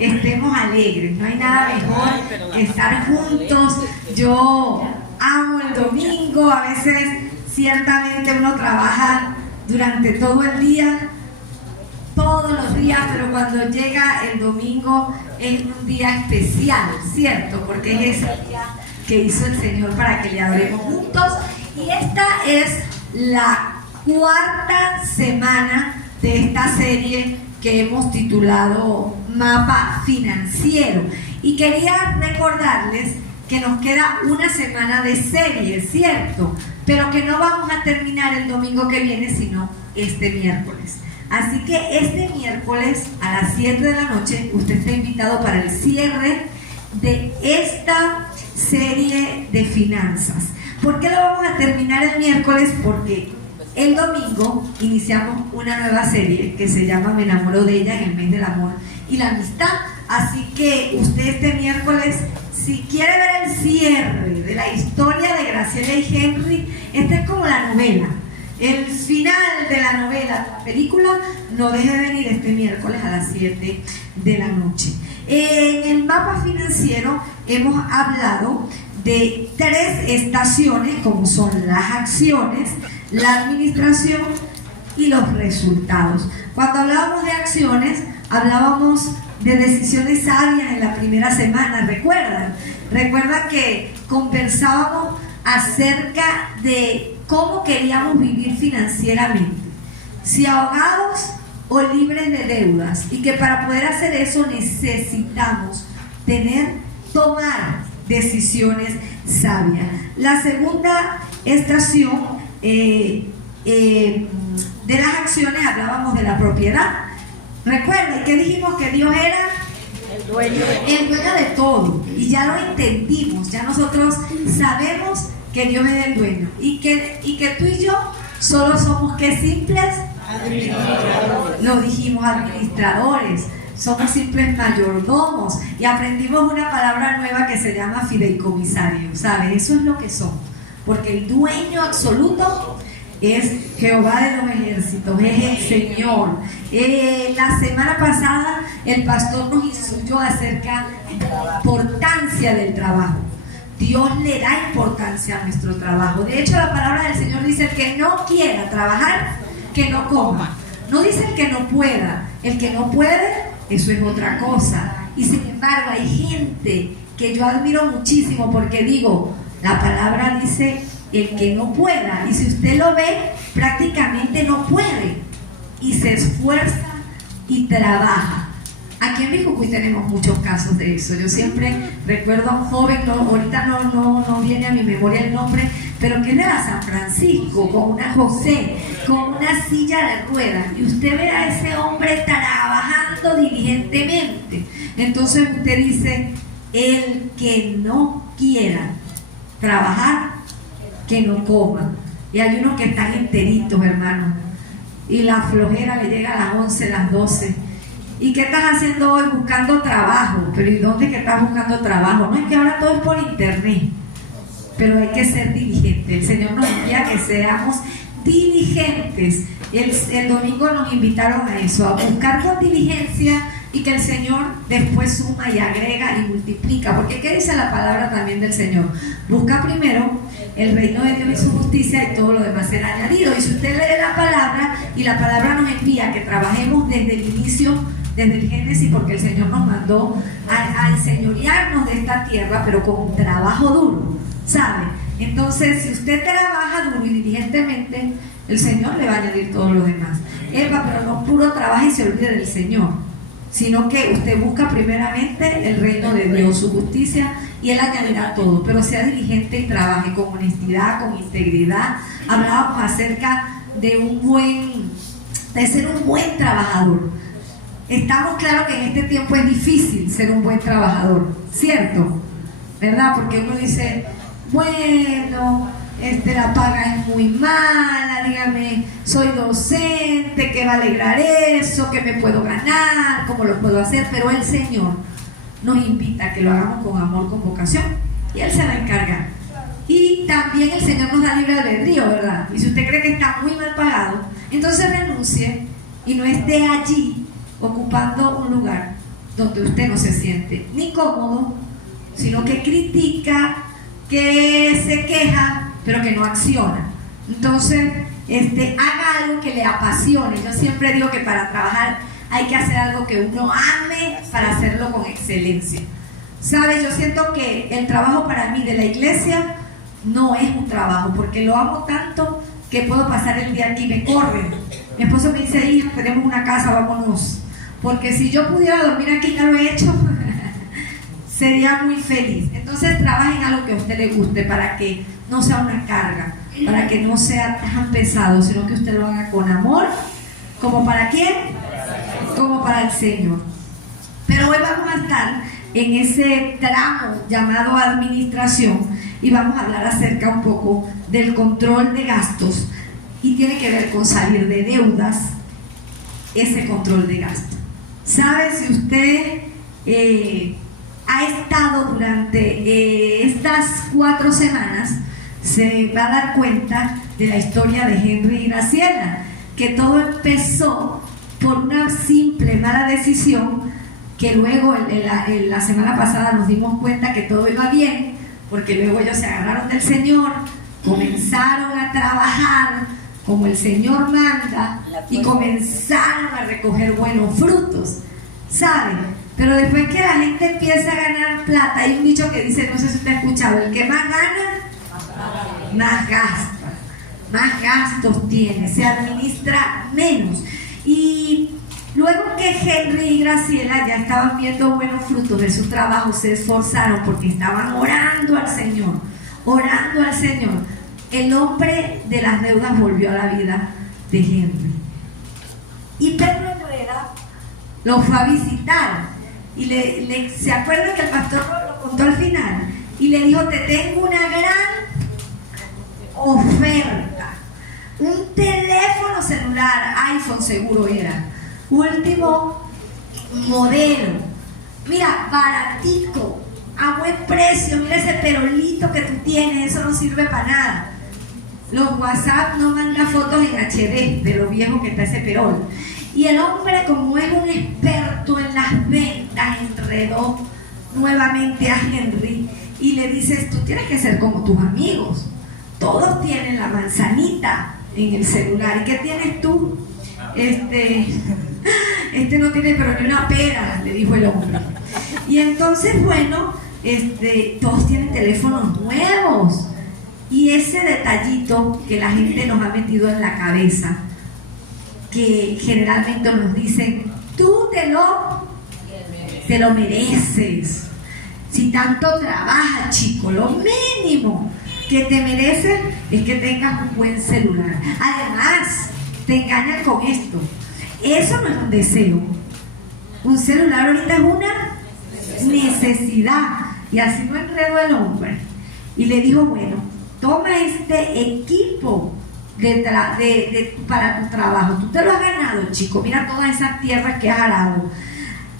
estemos alegres. No hay nada mejor que estar juntos. Yo amo el domingo. A veces ciertamente uno trabaja durante todo el día, todos los días, pero cuando llega el domingo es un día especial, ¿cierto? Porque es ese día que hizo el Señor para que le adoremos juntos. Y esta es la cuarta semana de esta serie que hemos titulado Mapa Financiero. Y quería recordarles que nos queda una semana de serie, ¿cierto? Pero que no vamos a terminar el domingo que viene, sino este miércoles. Así que este miércoles a las 7 de la noche usted está invitado para el cierre de esta serie de finanzas. ¿Por qué lo vamos a terminar el miércoles? Porque el domingo iniciamos una nueva serie que se llama Me enamoro de ella, en el mes del amor y la amistad. Así que usted este miércoles, si quiere ver el cierre de la historia de Graciela y Henry, esta es como la novela, el final de la novela, la película, no deje de venir este miércoles a las 7 de la noche. En el mapa financiero hemos hablado de 3 estaciones, como son las acciones, la administración y los resultados. Cuando hablábamos de acciones, hablábamos de decisiones sabias en la primera semana, ¿recuerdan? Recuerda que conversábamos acerca de cómo queríamos vivir financieramente, si ahogados o libres de deudas, y que para poder hacer eso necesitamos tomar decisiones sabias. La segunda estación de las acciones, hablábamos de la propiedad. Recuerden que dijimos que Dios era el dueño de todo, y ya lo entendimos, ya nosotros sabemos que Dios es el dueño, y que tú y yo solo somos que simples administradores. Lo dijimos, administradores, somos simples mayordomos, y aprendimos una palabra nueva que se llama fideicomisario, ¿sabes? Eso es lo que somos, porque el dueño absoluto es Jehová de los ejércitos, es el Señor. La semana pasada el pastor nos instruyó acerca de la importancia del trabajo. Dios le da importancia a nuestro trabajo. De hecho, la palabra del Señor dice: el que no quiera trabajar, que no coma. No dice el que no pueda. El que no puede, eso es otra cosa. Y sin embargo, hay gente que yo admiro muchísimo, porque digo, la palabra dice el que no pueda, y si usted lo ve, prácticamente no puede, y se esfuerza y trabaja. Aquí en Rijucuy tenemos muchos casos de eso. Yo siempre recuerdo a un joven, ahorita no viene a mi memoria el nombre, pero que era San Francisco, con una José, con una silla de ruedas, y usted ve a ese hombre trabajando diligentemente. Entonces usted dice: el que no quiera trabajar, que no coma. Y hay unos que están enteritos, hermano, y la flojera le llega a las 11, las 12. ¿Y qué estás haciendo hoy? Buscando trabajo. Pero ¿y dónde que estás buscando trabajo? No, es que ahora todo es por internet. Pero hay que ser diligente. El Señor nos envía que seamos diligentes. El domingo nos invitaron a eso, a buscar con diligencia, y que el Señor después suma y agrega y multiplica. Porque ¿qué dice la palabra también del Señor? Busca primero el reino de Dios y su justicia, y todo lo demás será añadido. Y si usted lee la palabra, y la palabra nos envía que trabajemos desde el inicio, desde el Génesis, porque el Señor nos mandó a enseñorearnos de esta tierra, pero con un trabajo duro, ¿sabe? Entonces, si usted trabaja duro y diligentemente, el Señor le va a añadir todo lo demás. Eva, pero no puro trabaja y se olvide del Señor, sino que usted busca primeramente el reino de Dios, su justicia, y Él añadirá todo. Pero sea diligente y trabaje con honestidad, con integridad. Hablábamos acerca de ser un buen trabajador. Estamos claros que en este tiempo es difícil ser un buen trabajador, ¿cierto? ¿Verdad? Porque uno dice: bueno, la paga es muy mala, dígame, soy docente, ¿qué va a alegrar eso? ¿Qué me puedo ganar? ¿Cómo lo puedo hacer? Pero el Señor nos invita a que lo hagamos con amor, con vocación, y Él se va a encargar. Y también el Señor nos da libre albedrío, ¿verdad? Y si usted cree que está muy mal pagado, entonces renuncie y no esté allí ocupando un lugar donde usted no se siente ni cómodo, sino que critica, que se queja, pero que no acciona. Entonces, haga algo que le apasione. Yo siempre digo que para trabajar hay que hacer algo que uno ame para hacerlo con excelencia. ¿Sabes? Yo siento que el trabajo para mí de la iglesia no es un trabajo, porque lo amo tanto que puedo pasar el día aquí, me corren. Mi esposo me dice, hija, tenemos una casa, vámonos. Porque si yo pudiera dormir aquí, ya lo he hecho, sería muy feliz. Entonces trabajen a lo que a usted le guste para que no sea una carga, para que no sea tan pesado, sino que usted lo haga con amor. ¿Como para quién? Como para el Señor. Pero hoy vamos a estar en ese tramo llamado administración y vamos a hablar acerca un poco del control de gastos, y tiene que ver con salir de deudas, ese control de gastos. ¿Sabe? Si usted ha estado durante estas 4 semanas, se va a dar cuenta de la historia de Henry y Graciela, que todo empezó por una simple mala decisión, que luego la semana pasada nos dimos cuenta que todo iba bien, porque luego ellos se agarraron del Señor, comenzaron a trabajar como el Señor manda y comenzaron a recoger buenos frutos, ¿saben? Pero después que la gente empieza a ganar plata, hay un dicho que dice, no sé si usted ha escuchado, el que más gana, más gasta, más gastos tiene, se administra menos. Y luego que Henry y Graciela ya estaban viendo buenos frutos de su trabajo, se esforzaron porque estaban orando al Señor, orando al Señor. El hombre de las deudas volvió a la vida de Henry. Y Pedro Herrera lo fue a visitar. Y se acuerda que el pastor lo contó al final. Y le dijo, te tengo una gran oferta. Un teléfono celular, iPhone seguro era. Último modelo. Mira, baratico, a buen precio. Mira ese perolito que tú tienes, eso no sirve para nada. Los WhatsApp no mandan fotos en HD de lo viejo que está ese perol. Y el hombre, como es un experto en las ventas, enredó nuevamente a Henry y le dice, tú tienes que ser como tus amigos. Todos tienen la manzanita en el celular. ¿Y qué tienes tú? Este no tiene pero ni una pera, le dijo el hombre. Y entonces, bueno, todos tienen teléfonos nuevos. Y ese detallito que la gente nos ha metido en la cabeza, que generalmente nos dicen, tú te lo mereces. Si tanto trabajas, chico, lo mínimo que te mereces es que tengas un buen celular. Además, te engañan con esto. Eso no es un deseo. Un celular ahorita es una necesidad. Y así lo enredó el hombre. Y le dijo, bueno, toma este equipo para tu trabajo. Tú te lo has ganado, chico. Mira todas esas tierras que has arado.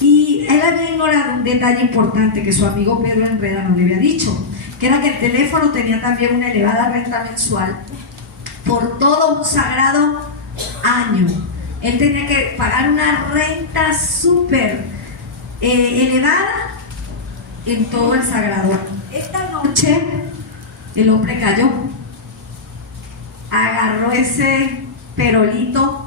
Y él había ignorado un detalle importante que su amigo Pedro Herrera no le había dicho, que era que el teléfono tenía también una elevada renta mensual por todo un sagrado año. Él tenía que pagar una renta súper elevada en todo el sagrado año. Esta noche el hombre cayó, agarró ese perolito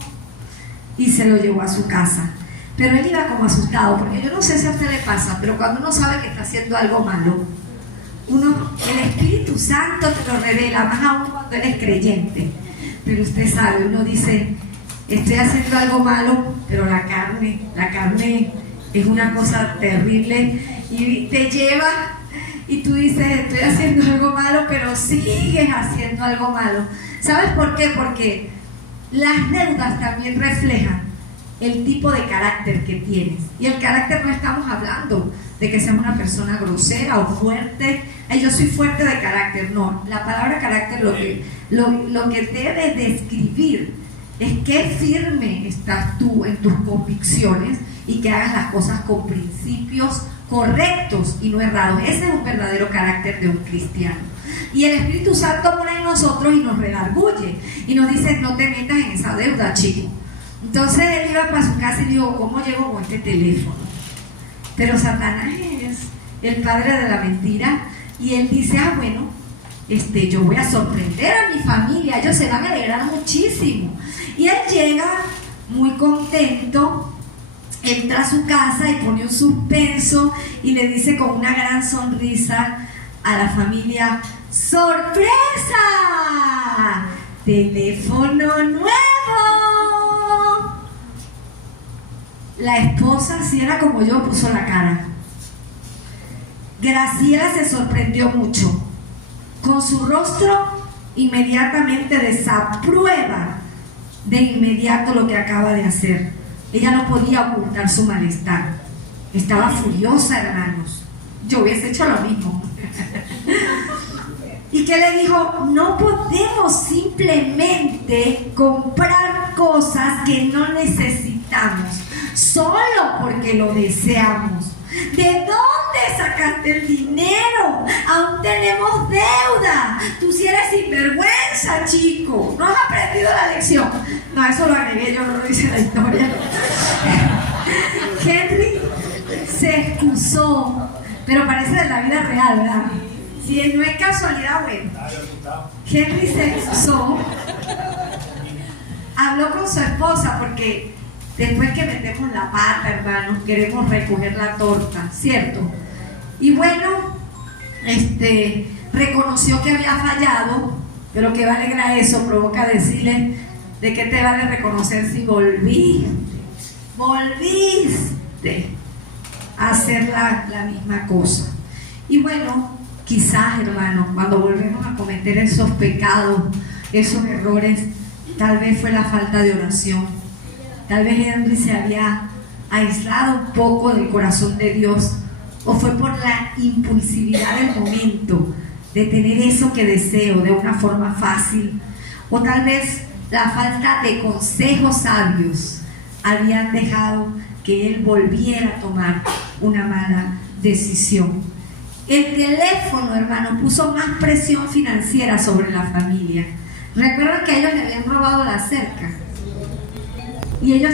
y se lo llevó a su casa. Pero él iba como asustado, porque yo no sé si a usted le pasa, pero cuando uno sabe que está haciendo algo malo, el Espíritu Santo te lo revela, más aún cuando él es creyente. Pero usted sabe, uno dice, estoy haciendo algo malo, pero la carne es una cosa terrible y te lleva. Y tú dices, estoy haciendo algo malo, pero sigues haciendo algo malo. ¿Sabes por qué? Porque las deudas también reflejan el tipo de carácter que tienes. Y el carácter no estamos hablando de que seas una persona grosera o fuerte. Ay, yo soy fuerte de carácter. No, la palabra carácter lo que debe describir es qué firme estás tú en tus convicciones y que hagas las cosas con principios correctos y no errados. Ese es un verdadero carácter de un cristiano. Y el Espíritu Santo mora en nosotros y nos redarguye y nos dice, no te metas en esa deuda, chico. Entonces él iba para su casa y dijo, ¿cómo llego con este teléfono? Pero Satanás es el padre de la mentira y él dice, bueno, yo voy a sorprender a mi familia, ellos se van a alegrar muchísimo. Y él llega muy contento, entra a su casa y pone un suspenso y le dice con una gran sonrisa a la familia, ¡sorpresa! ¡Teléfono nuevo! La esposa, si era como yo, puso la cara. Graciela se sorprendió mucho. Con su rostro inmediatamente desaprueba de inmediato lo que acaba de hacer. Ella no podía ocultar su malestar. Estaba furiosa, hermanos. Yo hubiese hecho lo mismo. ¿Y qué le dijo? No podemos simplemente comprar cosas que no necesitamos solo porque lo deseamos. ¿De dónde sacaste el dinero? Aún tenemos deuda. Tú sí eres sinvergüenza, chico. ¿No has aprendido la lección? No, eso lo agregué yo, no lo dice la historia. Henry se excusó, pero parece de la vida real, ¿verdad? Si no es casualidad, bueno. Henry se excusó, habló con su esposa porque después que metemos la pata, hermanos, queremos recoger la torta, ¿cierto? Y bueno, reconoció que había fallado, pero que vale eso, provoca decirle, ¿de qué te vale reconocer si volviste a hacer la misma cosa? Y bueno, quizás, hermanos, cuando volvemos a cometer esos pecados, esos errores, tal vez fue la falta de oración. Tal vez Henry se había aislado un poco del corazón de Dios, o fue por la impulsividad del momento de tener eso que deseo de una forma fácil, o tal vez la falta de consejos sabios habían dejado que él volviera a tomar una mala decisión. El teléfono, hermano, puso más presión financiera sobre la familia. Recuerdan que a ellos le habían robado la cerca y ellos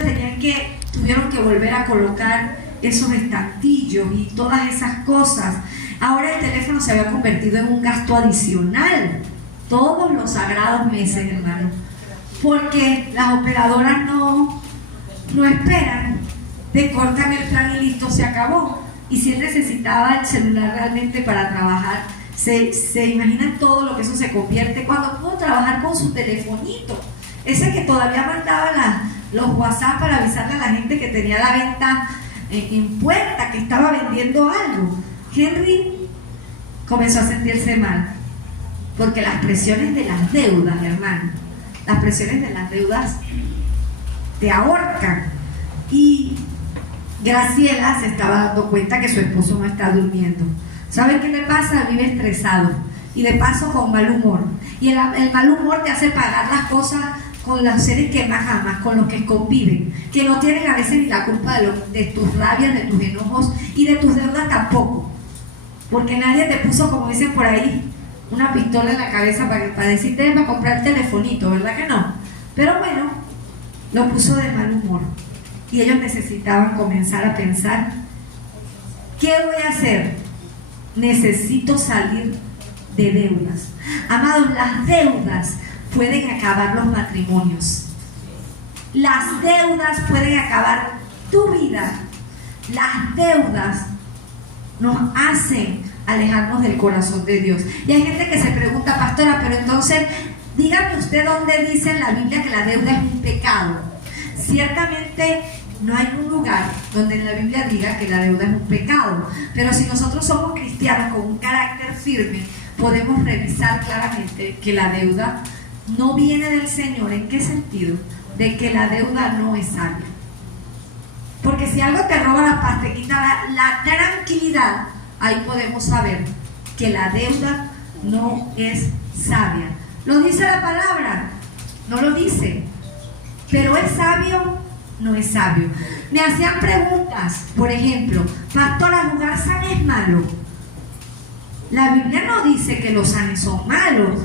tuvieron que volver a colocar esos estantillos y todas esas cosas. Ahora el teléfono se había convertido en un gasto adicional todos los sagrados meses, hermano, porque las operadoras no esperan, te cortan el plan y listo, se acabó. Y si él necesitaba el celular realmente para trabajar, se imaginan todo lo que eso se convierte cuando pudo trabajar con su telefonito, ese que todavía mandaba los WhatsApp para avisarle a la gente que tenía la venta en puerta, que estaba vendiendo algo. Henry comenzó a sentirse mal, porque las presiones de las deudas, hermano, las presiones de las deudas te ahorcan. Y Graciela se estaba dando cuenta que su esposo no está durmiendo. ¿Sabe qué le pasa? Vive estresado y de paso con mal humor. Y el mal humor te hace pagar las cosas con los seres que más amas, con los que conviven, que no tienen a veces ni la culpa de tus rabias, de tus enojos y de tus deudas tampoco. Porque nadie te puso, como dicen por ahí, una pistola en la cabeza para decirte para comprar el telefonito, ¿verdad que no? Pero bueno, lo puso de mal humor. Y ellos necesitaban comenzar a pensar, ¿qué voy a hacer? Necesito salir de deudas. Amados, las deudas pueden acabar los matrimonios. Las deudas pueden acabar tu vida. Las deudas nos hacen alejarnos del corazón de Dios. Y hay gente que se pregunta, pastora, pero entonces, dígame usted dónde dice en la Biblia que la deuda es un pecado. Ciertamente no hay un lugar donde en la Biblia diga que la deuda es un pecado, pero si nosotros somos cristianos con un carácter firme, podemos revisar claramente que la deuda no viene del Señor. ¿En qué sentido? De que la deuda no es sabia. Porque si algo te roba la paz, te quita la tranquilidad, ahí podemos saber que la deuda no es sabia. ¿Lo dice la palabra? No lo dice. Pero ¿es sabio? No es sabio. Me hacían preguntas, por ejemplo, pastora, ¿jugar san es malo? La Biblia no dice que los sanes son malos.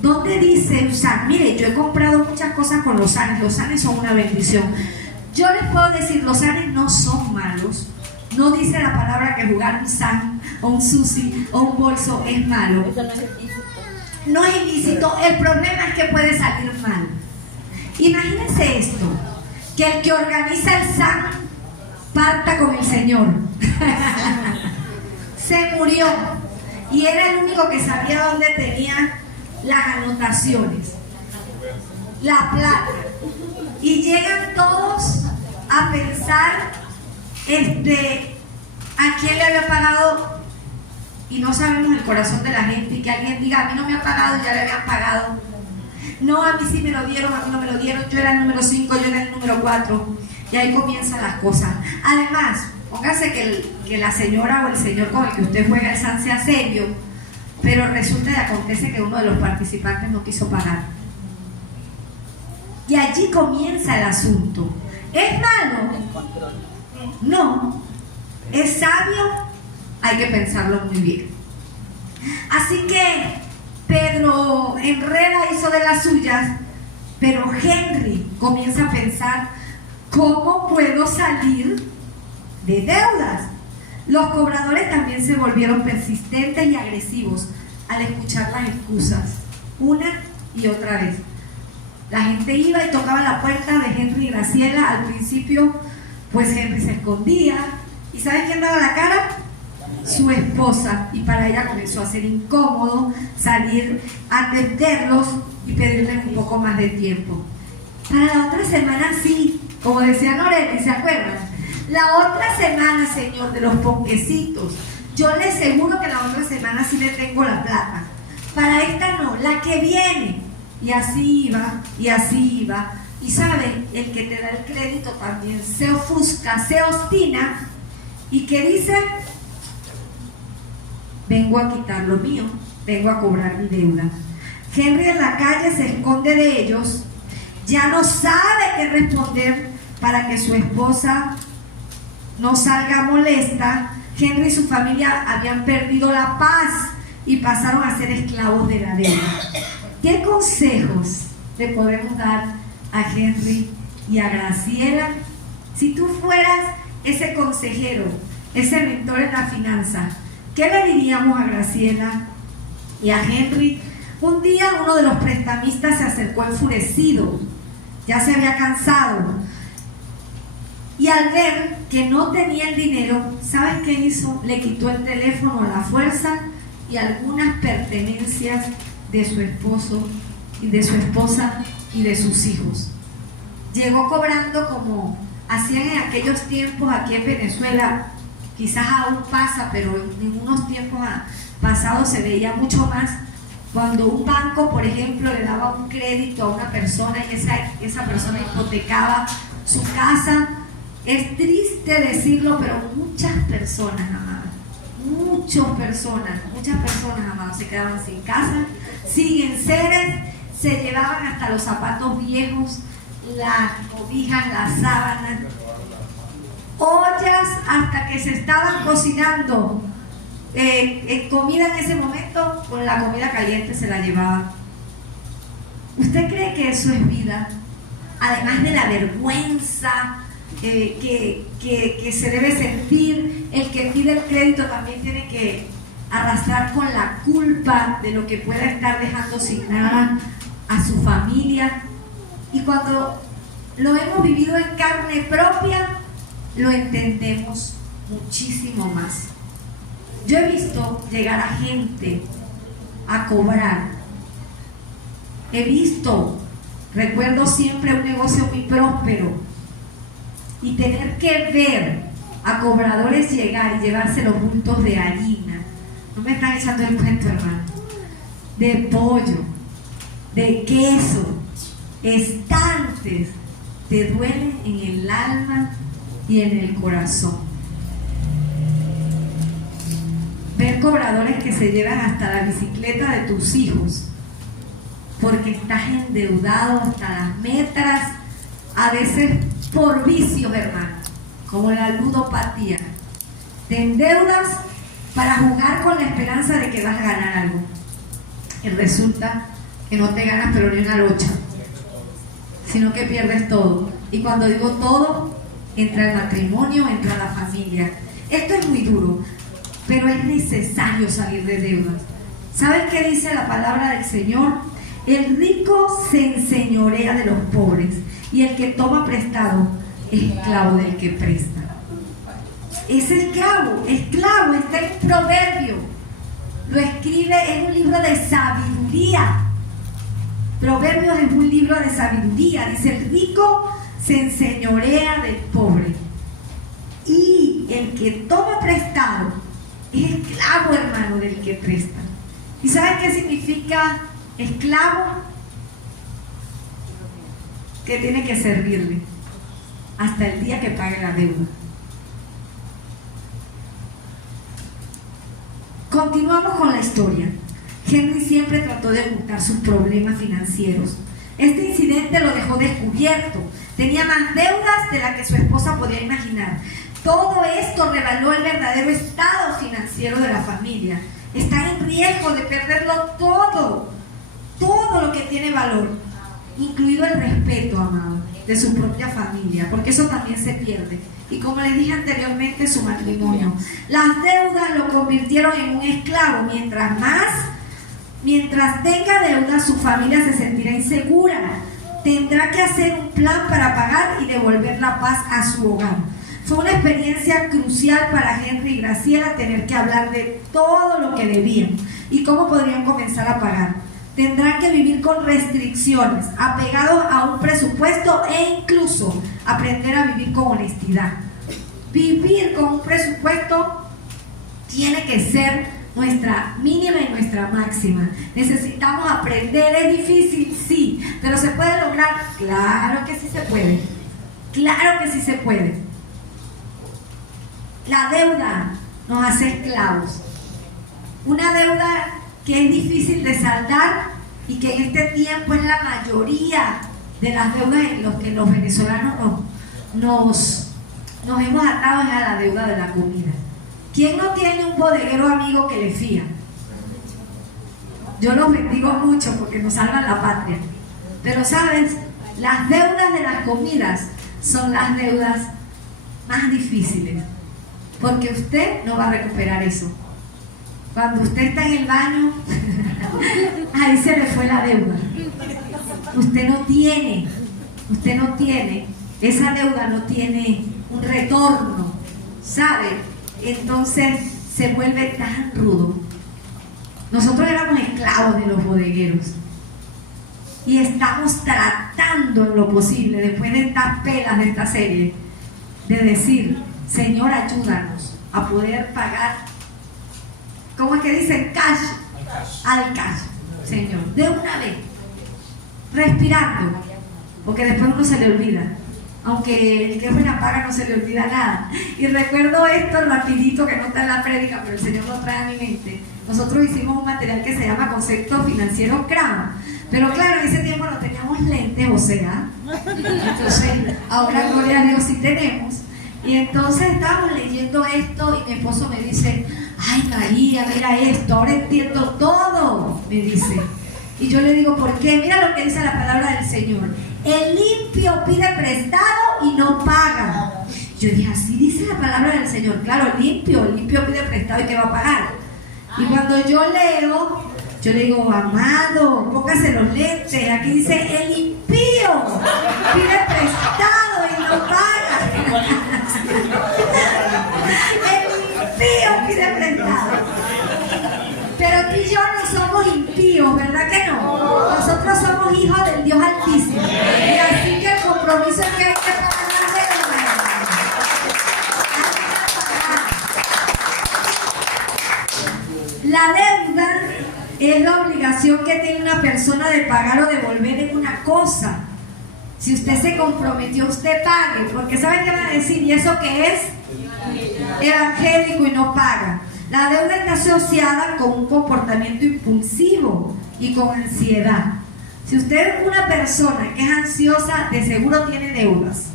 ¿Dónde dice usar? Mire, yo he comprado muchas cosas con los sanes son una bendición. Yo les puedo decir, los sanes no son malos, No dice la palabra que jugar un Sam o un Susi o un bolso es malo. Eso no es ilícito. No es ilícito, el problema es que puede salir mal. Imagínense esto, que el que organiza el Sam parta con el Señor. Se murió y era el único que sabía dónde tenía las anotaciones, la plata. Y llegan todos a pensar a quién le había pagado, y no sabemos el corazón de la gente, y que alguien diga, a mí no me han pagado, ya le habían pagado. No, a mí sí me lo dieron, a mí no me lo dieron, yo era el número 5, yo era el número 4, y ahí comienzan las cosas. Además, póngase que la señora o el señor con el que usted juega el San sea serio, pero resulta y acontece que uno de los participantes no quiso pagar. Y allí comienza el asunto. ¿Es malo? No. ¿Es sabio? Hay que pensarlo muy bien. Así que Pedro enreda, hizo de las suyas, pero Henry comienza a pensar, ¿cómo puedo salir de deudas? Los cobradores también se volvieron persistentes y agresivos al escuchar las excusas, una y otra vez. La gente iba y tocaba la puerta de Henry y Graciela. Al principio, pues Henry se escondía. ¿Y saben quién daba la cara? Su esposa. Y para ella comenzó a ser incómodo salir a atenderlos y pedirles un poco más de tiempo. Para la otra semana sí, como decía Noretti, ¿se acuerdan? La otra semana, señor, de los ponquecitos. Yo le aseguro que la otra semana sí le tengo la plata. Para esta no, la que viene. Y así iba, y así iba. Y saben, el que te da el crédito también se ofusca, se obstina. ¿Y qué dice? Vengo a quitar lo mío, vengo a cobrar mi deuda. Henry en la calle se esconde de ellos, ya no sabe qué responder para que su esposa no salga molesta. Henry y su familia habían perdido la paz y pasaron a ser esclavos de la deuda. ¿Qué consejos le podemos dar a Henry y a Graciela? Si tú fueras ese consejero, ese mentor en la finanza, ¿qué le diríamos a Graciela y a Henry? Un día uno de los prestamistas se acercó enfurecido, ya se había cansado, y al ver que no tenía el dinero, ¿sabes qué hizo? Le quitó el teléfono a la fuerza y algunas pertenencias de su esposo y de su esposa y de sus hijos. Llegó cobrando como hacían en aquellos tiempos aquí en Venezuela, quizás aún pasa, pero en unos tiempos pasados se veía mucho más, cuando un banco, por ejemplo, le daba un crédito a una persona y esa persona hipotecaba su casa. Es triste decirlo, pero muchas personas, amados, muchas personas, amados, se quedaban sin casa, sin enseres, se llevaban hasta los zapatos viejos, las cobijas, las sábanas, ollas, hasta que se estaban cocinando comida en ese momento, con la comida caliente se la llevaban. ¿Usted cree que eso es vida? Además de la vergüenza que se debe sentir, el que pide el crédito también tiene que arrastrar con la culpa de lo que pueda estar dejando sin nada a su familia. Y cuando lo hemos vivido en carne propia, lo entendemos muchísimo más. Yo he visto llegar a gente a cobrar. Recuerdo siempre un negocio muy próspero y tener que ver a cobradores llegar y llevarse los bultos de harina. No me están echando el cuento, hermano. De pollo, de queso, estantes, te duelen en el alma y en el corazón. Ver cobradores que se llevan hasta la bicicleta de tus hijos porque estás endeudado hasta las metras, a veces por vicios, hermano, como la ludopatía. Te endeudas para jugar con la esperanza de que vas a ganar algo y resulta que no te ganas pero ni una locha, sino que pierdes todo. Y cuando digo todo, entra el matrimonio, entra la familia. Esto es muy duro, pero es necesario salir de deudas. ¿Saben qué dice la palabra del Señor? El rico se enseñorea de los pobres y el que toma prestado es esclavo del que presta. Es esclavo está en Proverbio. Lo escribe, es un libro de sabiduría. Proverbios es un libro de sabiduría. Dice, el rico se enseñorea del pobre y el que toma prestado es esclavo, hermano, del que presta. ¿Y saben qué significa esclavo? Que tiene que servirle hasta el día que pague la deuda. Continuamos con la historia. Henry siempre trató de ocultar sus problemas financieros. Este incidente lo dejó descubierto. Tenía más deudas de las que su esposa podía imaginar. Todo esto reveló el verdadero estado financiero de la familia. Está en riesgo de perderlo todo lo que tiene valor, incluido el respeto, amado, de su propia familia, porque eso también se pierde. Y como les dije anteriormente, su matrimonio. Las deudas lo convirtieron en un esclavo. Mientras tenga deudas, su familia se sentirá insegura. Tendrá que hacer un plan para pagar y devolver la paz a su hogar. Fue una experiencia crucial para Henry y Graciela tener que hablar de todo lo que debían y cómo podrían comenzar a pagar. Tendrán que vivir con restricciones, apegados a un presupuesto e incluso aprender a vivir con honestidad. Vivir con un presupuesto tiene que ser nuestra mínima y nuestra máxima. Necesitamos aprender, es difícil, sí, pero ¿se puede lograr? Claro que sí se puede. Claro que sí se puede. La deuda nos hace esclavos. Una deuda que es difícil de saldar y que en este tiempo es la mayoría de las deudas en las que los venezolanos nos hemos atado es a la deuda de la comida. ¿Quién no tiene un bodeguero amigo que le fía? Yo los bendigo mucho porque nos salvan la patria. Pero sabes, las deudas de las comidas son las deudas más difíciles, porque usted no va a recuperar eso. Cuando usted está en el baño, ahí se le fue la deuda. Usted no tiene, esa deuda no tiene un retorno, ¿sabe? Entonces se vuelve tan rudo. Nosotros éramos esclavos de los bodegueros y estamos tratando en lo posible, después de estas pelas de esta serie, de decir, Señor, ayúdanos a poder pagar, ¿cómo es que dicen? Al cash, Señor, de una vez, respirando, porque después uno se le olvida. Aunque el que buena paga no se le olvida nada. Y recuerdo esto rapidito, que no está en la prédica, pero el Señor lo trae a mi mente. Nosotros hicimos un material que se llama Conceptos Financieros CRAM. Pero claro, en ese tiempo no teníamos lentes, o sea. Entonces, ahora gloria a Dios sí tenemos. Y entonces estábamos leyendo esto y mi esposo me dice, ay María, mira esto, ahora entiendo todo, me dice. Y yo le digo, ¿por qué? Mira lo que dice la palabra del Señor. El limpio pide prestado y no paga. Yo dije, así dice la palabra del Señor. Claro, el limpio pide prestado y que va a pagar. Y cuando yo leo, yo le digo, amado, póngase los lentes. Aquí dice, el impío pide prestado y no paga. El impío pide prestado. Pero tú y yo no somos impíos, ¿verdad que no? Nosotros somos hijos del Dios Altísimo. Y así que el compromiso es que hay que pagar la deuda. La deuda es la obligación que tiene una persona de pagar o devolver en una cosa. Si usted se comprometió, usted pague. Porque ¿saben qué van a decir? ¿Y eso qué es? Evangélico y no paga. La deuda está asociada con un comportamiento impulsivo y con ansiedad. Si usted es una persona que es ansiosa, de seguro tiene deudas.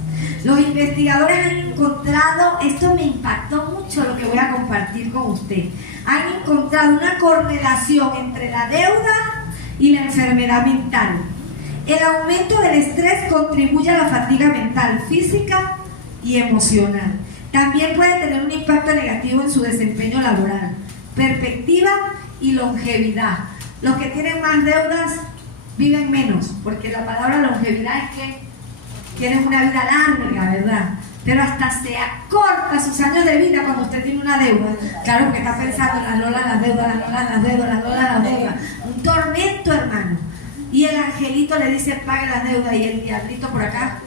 Los investigadores han encontrado, esto me impactó mucho lo que voy a compartir con usted, han encontrado una correlación entre la deuda y la enfermedad mental. El aumento del estrés contribuye a la fatiga mental, física y emocional. También puede tener un impacto negativo en su desempeño laboral, perspectiva y longevidad. Los que tienen más deudas viven menos, porque la palabra longevidad es que tienen una vida larga, ¿verdad? Pero hasta se acorta sus años de vida cuando usted tiene una deuda. Claro, porque está pensando en las lolas, las deudas, las lolas, las deudas, las lolas, las deudas. Un tormento, hermano. Y el angelito le dice, pague las deudas, y el diablito por acá,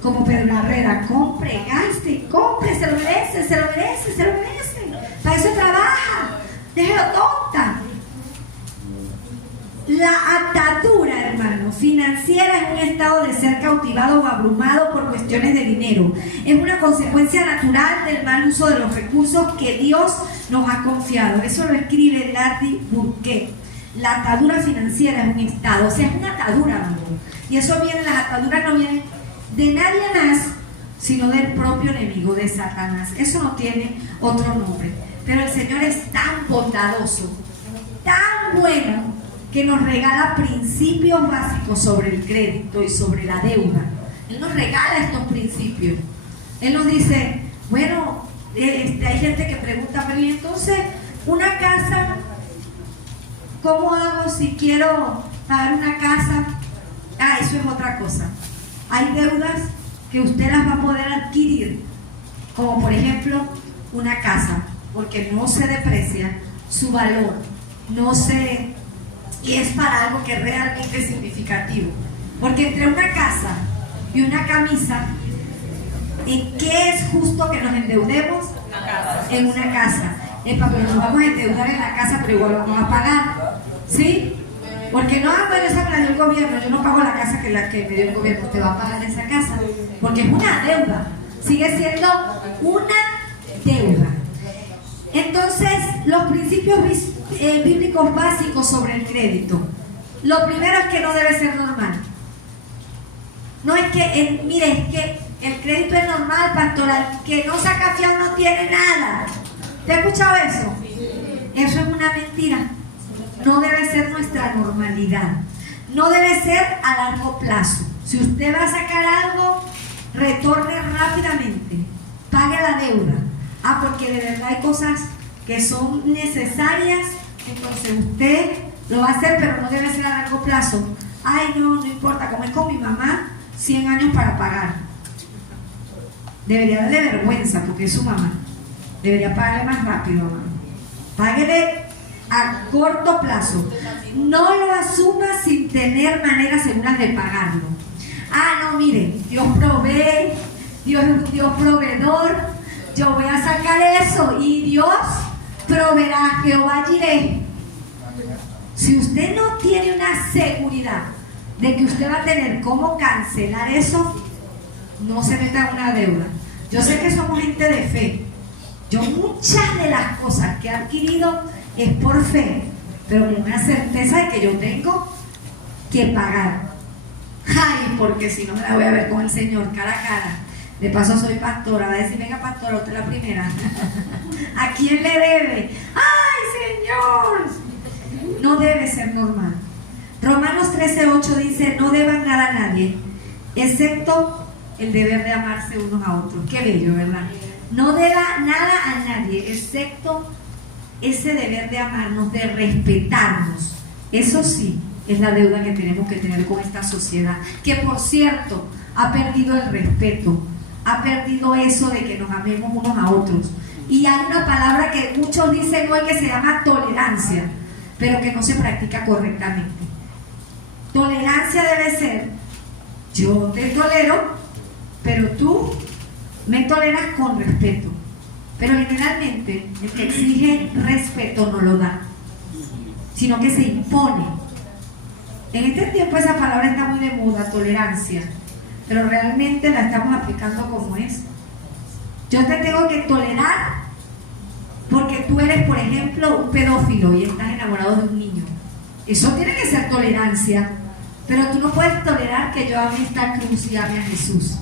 como Pedro Herrera, compre, gaste, compre, se lo merece, se lo merece, se lo merece. Para eso trabaja, déjelo tonta. La atadura, hermano, financiera es un estado de ser cautivado o abrumado por cuestiones de dinero. Es una consecuencia natural del mal uso de los recursos que Dios nos ha confiado. Eso lo escribe Larry Burkett. La atadura financiera es un estado, o sea, es una atadura, hermano. Y eso viene, las ataduras no vienen de nadie más, sino del propio enemigo, de Satanás. Eso no tiene otro nombre. Pero el Señor es tan bondadoso, tan bueno, que nos regala principios básicos sobre el crédito y sobre la deuda. Él nos regala estos principios. Él nos dice, bueno, hay gente que pregunta, pero ¿y entonces una casa? ¿Cómo hago si quiero pagar una casa? Eso es otra cosa. Hay deudas que usted las va a poder adquirir, como por ejemplo una casa, porque no se deprecia su valor, y es para algo que es realmente significativo. Porque entre una casa y una camisa, ¿en qué es justo que nos endeudemos? En una casa. Porque nos vamos a endeudar en la casa, pero igual vamos a pagar. ¿Sí? Porque no, bueno, esa me la dio el gobierno, yo no pago la casa que me dio el gobierno, usted va a pagar esa casa. Porque es una deuda. Sigue siendo una deuda. Entonces, los principios bíblicos básicos sobre el crédito. Lo primero es que no debe ser normal. No es que, mire, es que el crédito es normal, pastora. Que no saca fiado no tiene nada. ¿Te ha escuchado eso? Eso es una mentira. No debe ser nuestra normalidad. No debe ser a largo plazo. Si usted va a sacar algo, retorne rápidamente. Pague la deuda. Porque de verdad hay cosas que son necesarias, entonces usted lo va a hacer, pero no debe ser a largo plazo. No importa, como es con mi mamá, 100 años para pagar. Debería darle vergüenza porque es su mamá. Debería pagarle más rápido, mamá. Páguele a corto plazo. No lo asuma sin tener maneras seguras de pagarlo. No, mire, Dios provee, Dios es un Dios proveedor. Yo voy a sacar eso y Dios proveerá, Jehová Jireh. Si usted no tiene una seguridad de que usted va a tener cómo cancelar eso, no se meta en una deuda. Yo sé que somos gente de fe. Yo muchas de las cosas que he adquirido es por fe, pero con una certeza de que yo tengo que pagar. Porque si no me la voy a ver con el Señor cara a cara. De paso soy pastora, va a decir, venga pastora, usted es la primera. ¿A quién le debe? ¡Ay, Señor! No debe ser normal. Romanos 13:8 dice, no deban nada a nadie, excepto el deber de amarse unos a otros. Qué bello, ¿verdad? No deba nada a nadie, excepto ese deber de amarnos, de respetarnos. Eso sí, es la deuda que tenemos que tener con esta sociedad, que por cierto, ha perdido el respeto. Ha perdido eso de que nos amemos unos a otros. Y hay una palabra que muchos dicen hoy que se llama tolerancia, pero que no se practica correctamente. Tolerancia debe ser, yo te tolero, pero tú me toleras con respeto. Pero generalmente el que exige respeto no lo da, sino que se impone. En este tiempo esa palabra está muy de moda, tolerancia, pero realmente la estamos aplicando como es. Yo te tengo que tolerar porque tú eres, por ejemplo, un pedófilo y estás enamorado de un niño. Eso tiene que ser tolerancia, pero tú no puedes tolerar que yo ame esta cruz y ame a Jesús.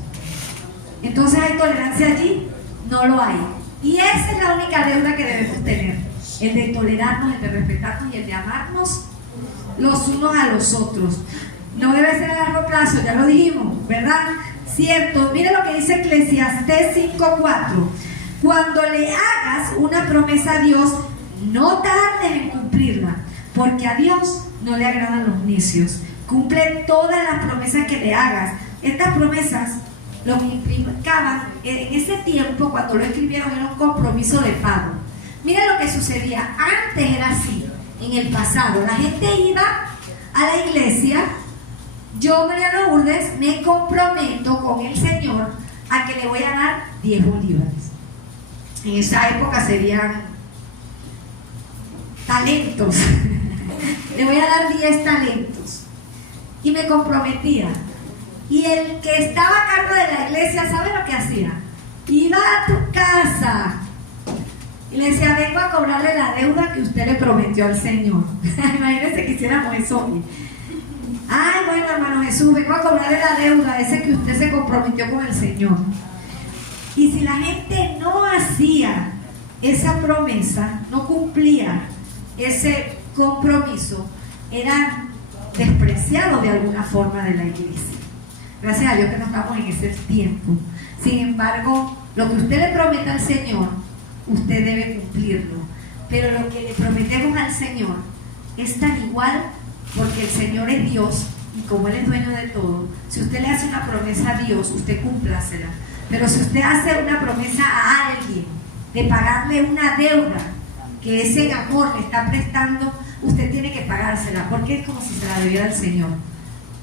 Entonces, ¿hay tolerancia allí? No lo hay. Y esa es la única deuda que debemos tener, el de tolerarnos, el de respetarnos y el de amarnos los unos a los otros. No debe ser a largo plazo, ya lo dijimos, ¿verdad? Cierto, mire lo que dice Eclesiastés 5:4. Cuando le hagas una promesa a Dios, no tardes en cumplirla, porque a Dios no le agradan los necios. Cumple todas las promesas que le hagas. Estas promesas lo que implicaban en ese tiempo, cuando lo escribieron, era un compromiso de pago. Mira lo que sucedía. Antes era así, en el pasado. La gente iba a la iglesia. Yo, Mariana Lourdes, me comprometo con el Señor a que le voy a dar 10 bolívares. En esa época serían talentos. Le voy a dar 10 talentos. Y me comprometía. Y el que estaba a cargo de la iglesia, ¿sabe lo que hacía? Iba a tu casa y le decía, vengo a cobrarle la deuda que usted le prometió al Señor. Imagínense que hiciéramos eso hoy. Ay, bueno, hermano Jesús, vengo a cobrarle la deuda ese que usted se comprometió con el Señor. Y si la gente no hacía esa promesa, no cumplía ese compromiso, eran despreciados de alguna forma de la iglesia. Gracias a Dios que no estamos en ese tiempo. Sin embargo, lo que usted le promete al Señor, usted debe cumplirlo. Pero lo que le prometemos al Señor es tan igual, porque el Señor es Dios y como Él es dueño de todo, si usted le hace una promesa a Dios, usted cúmplasela. Pero si usted hace una promesa a alguien de pagarle una deuda que ese amor le está prestando, usted tiene que pagársela, porque es como si se la debiera al Señor.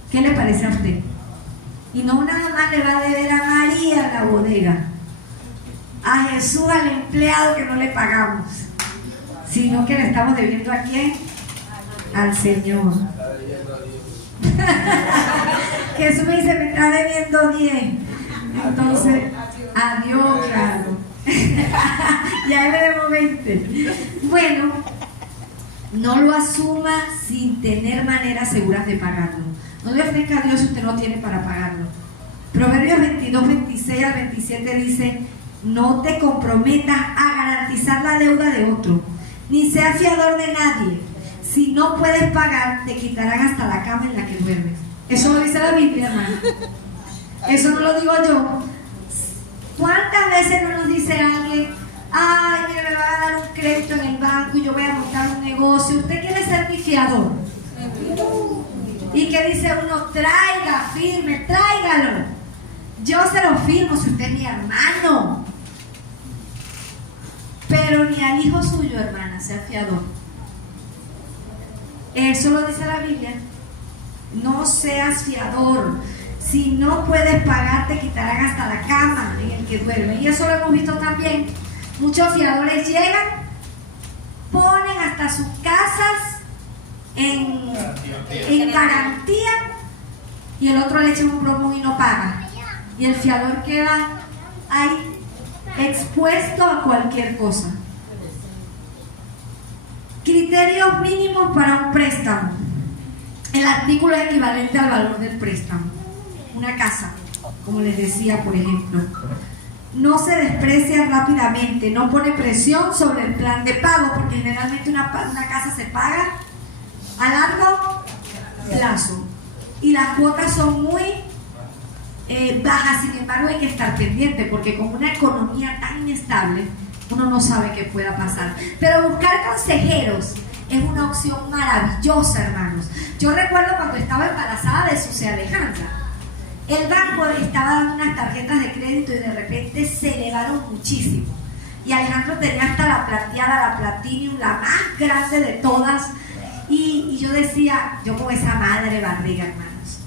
¿Qué le parece a usted? Y no nada más le va a deber a María la bodega, a Jesús, al empleado que no le pagamos, sino que le estamos debiendo ¿a quién? Al Señor. Jesús me dice, me está debiendo 10. Entonces, a Dios, claro. Ya le debo 20. Bueno, no lo asuma sin tener maneras seguras de pagarlo. No le ofrezca a Dios si usted no tiene para pagarlo. Proverbios 22, 26 al 27 dice, no te comprometas a garantizar la deuda de otro, ni seas fiador de nadie. Si no puedes pagar, te quitarán hasta la cama en la que duermes. Eso lo dice la Biblia, hermano. Eso no lo digo yo. ¿Cuántas veces no nos dice alguien, ay, mira, me va a dar un crédito en el banco y yo voy a montar un negocio? ¿Usted quiere ser mi fiador? Y que dice uno, traiga, firme, tráigalo. Yo se lo firmo si usted es mi hermano. Pero ni al hijo suyo, hermana, sea fiador. Eso lo dice la Biblia. No seas fiador. Si no puedes pagar, te quitarán hasta la cama en el que duerme. Y eso lo hemos visto también. Muchos fiadores llegan, ponen hasta sus casas en garantía y el otro le echa un plomo y no paga. Y el fiador queda ahí expuesto a cualquier cosa. Criterios mínimos para un préstamo. El artículo es equivalente al valor del préstamo. Una casa, como les decía, por ejemplo. No se desprecia rápidamente, no pone presión sobre el plan de pago, porque generalmente una casa se paga a largo plazo y las cuotas son muy bajas. Sin embargo, hay que estar pendiente, porque con una economía tan inestable, uno no sabe qué pueda pasar. Pero buscar consejeros es una opción maravillosa, hermanos. Yo recuerdo cuando estaba embarazada de Susi Alejandra, el banco estaba dando unas tarjetas de crédito y de repente se elevaron muchísimo. Y Alejandro tenía hasta la plateada, la Platinum, la más grande de todas. Y yo decía, yo con esa madre barriga, hermanos.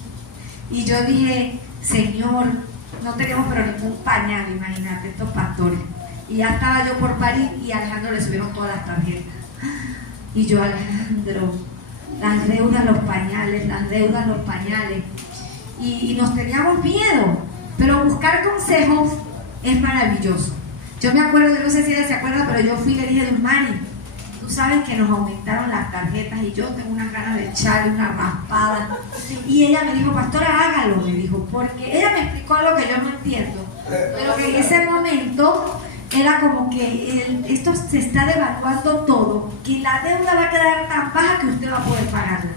Y yo dije, Señor, no tenemos pero ningún pañal, imagínate, estos pastores. Y ya estaba yo por parir y a Alejandro le subieron todas las tarjetas. Y yo, Alejandro, las deudas, los pañales, las deudas, los pañales. Y nos teníamos miedo, pero buscar consejos es maravilloso. Yo me acuerdo, yo no sé si ella se acuerda, pero yo fui y le dije, Don Mari, tú sabes que nos aumentaron las tarjetas y yo tengo unas ganas de echarle una raspada. Y ella me dijo, pastora, hágalo, me dijo, porque ella me explicó algo que yo no entiendo, pero que en ese momento era como que esto se está devaluando todo, que la deuda va a quedar tan baja que usted va a poder pagarla.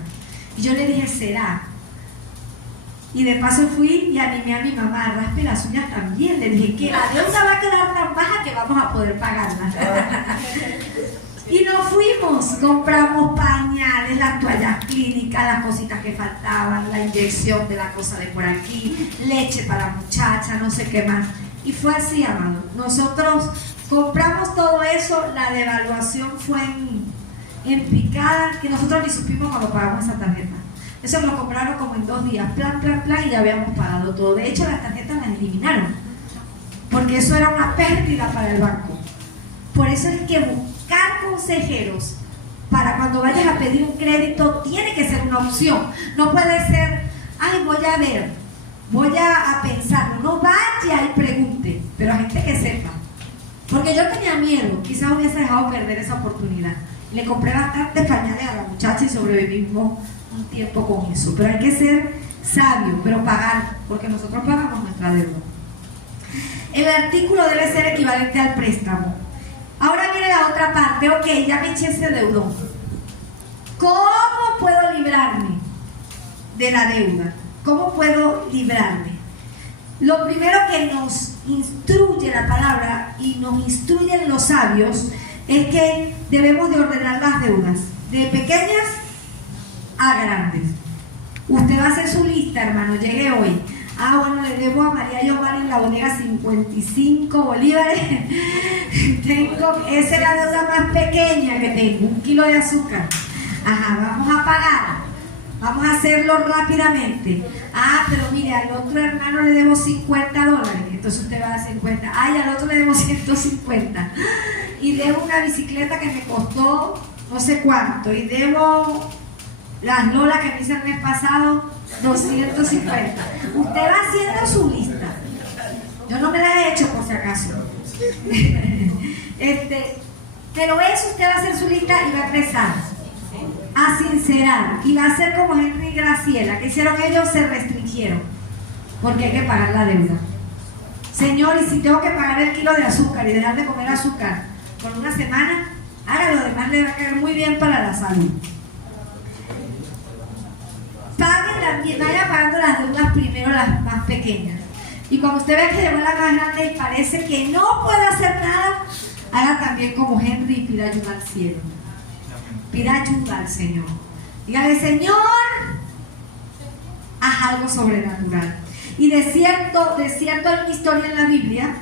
Y yo le dije, ¿será? Y de paso fui y animé a mi mamá, raspe las uñas también. Le dije que la deuda va a quedar tan baja que vamos a poder pagarla. Y nos fuimos, compramos pañales, las toallas clínicas, las cositas que faltaban, la inyección de la cosa de por aquí, leche para la muchacha, no sé qué más. Y fue así, amado. Nosotros compramos todo eso, la devaluación fue en picada, que nosotros ni supimos cuando pagamos esa tarjeta. Eso lo compraron como en 2 días, plan, y ya habíamos pagado todo. De hecho, las tarjetas las eliminaron, porque eso era una pérdida para el banco. Por eso es que buscar consejeros para cuando vayas a pedir un crédito tiene que ser una opción. No puede ser, ay, voy a ver, voy a pensarlo. No vaya y pregunte, pero a gente que sepa. Porque yo tenía miedo, quizás hubiese dejado perder esa oportunidad. Le compré bastantes pañales a la muchacha y sobrevivimos un tiempo con eso. Pero hay que ser sabio, pero pagar, porque nosotros pagamos nuestra deuda. El artículo debe ser equivalente al préstamo. Ahora viene la otra parte. Ok, ya me eché ese deudón. ¿Cómo puedo librarme de la deuda? ¿Cómo puedo librarme? Lo primero que nos instruye la palabra y nos instruyen los sabios es que debemos de ordenar las deudas de pequeñas a grandes. Usted va a hacer su lista, hermano, llegue hoy. Bueno, le debo a María Yomar en la bodega 55 bolívares. Esa es la deuda más pequeña que tengo, 1 kilo de azúcar. Vamos a pagar. Vamos a hacerlo rápidamente. Pero mire, al otro hermano le debo $50. Entonces usted va a 50. Al otro le debo 150. Y debo una bicicleta que me costó no sé cuánto. Y debo las lolas que me hice el mes pasado, 250. Usted va haciendo su lista. Yo no me la he hecho por si acaso. Pero eso usted va a hacer su lista y va a empezar a sincerar. Y va a ser como Henry y Graciela, que hicieron ellos, se restringieron. Porque hay que pagar la deuda. Señor, y si tengo que pagar el kilo de azúcar y dejar de comer azúcar por una semana, hágalo, además le va a caer muy bien para la salud. Vaya pagando las deudas primero, las más pequeñas. Y cuando usted ve que llegó la más grande y parece que no puede hacer nada, haga también como Henry y pida ayuda al cielo. Pida ayuda al Señor. Dígale, Señor, haz algo sobrenatural. Y de cierto hay una historia en la Biblia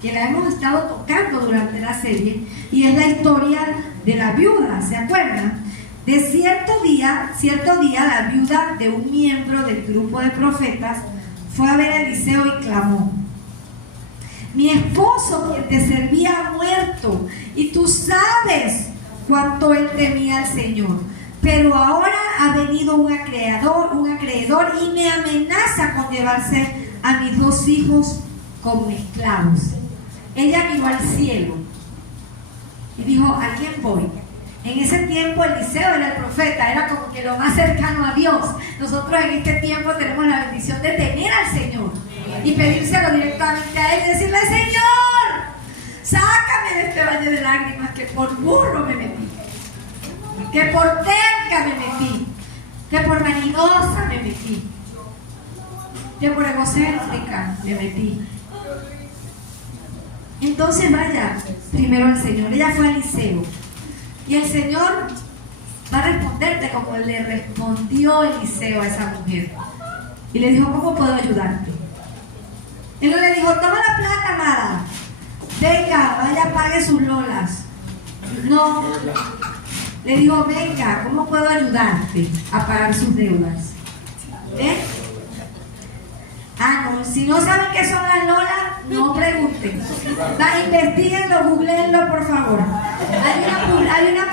que la hemos estado tocando durante la serie, y es la historia de la viuda, ¿se acuerdan? De cierto día la viuda de un miembro del grupo de profetas fue a ver a Eliseo y clamó: mi esposo, quien te servía, ha muerto, y tú sabes cuánto él temía al Señor, pero ahora ha venido un acreedor y me amenaza con llevarse a mis 2 hijos como esclavos. Ella miró al cielo y dijo: ¿a quién voy? En ese tiempo Eliseo era el profeta, era como que lo más cercano a Dios. Nosotros en este tiempo tenemos la bendición de temer al Señor y pedírselo directamente a Él y decirle: Señor, sácame de este valle de lágrimas que por burro me metí, que por terca me metí, que por vanidosa me metí, que por egocéntrica me metí. Entonces vaya primero al Señor. Ella fue a Eliseo. Y el Señor va a responderte como le respondió Eliseo a esa mujer. Y le dijo: ¿cómo puedo ayudarte? Él no le dijo: toma la plata, amada, venga, vaya, pague sus lolas. No, le dijo: venga, ¿cómo puedo ayudarte a pagar sus deudas? No, si no saben qué son las lolas, no pregunten. Investíguenlo, googleenlo, por favor. Hay una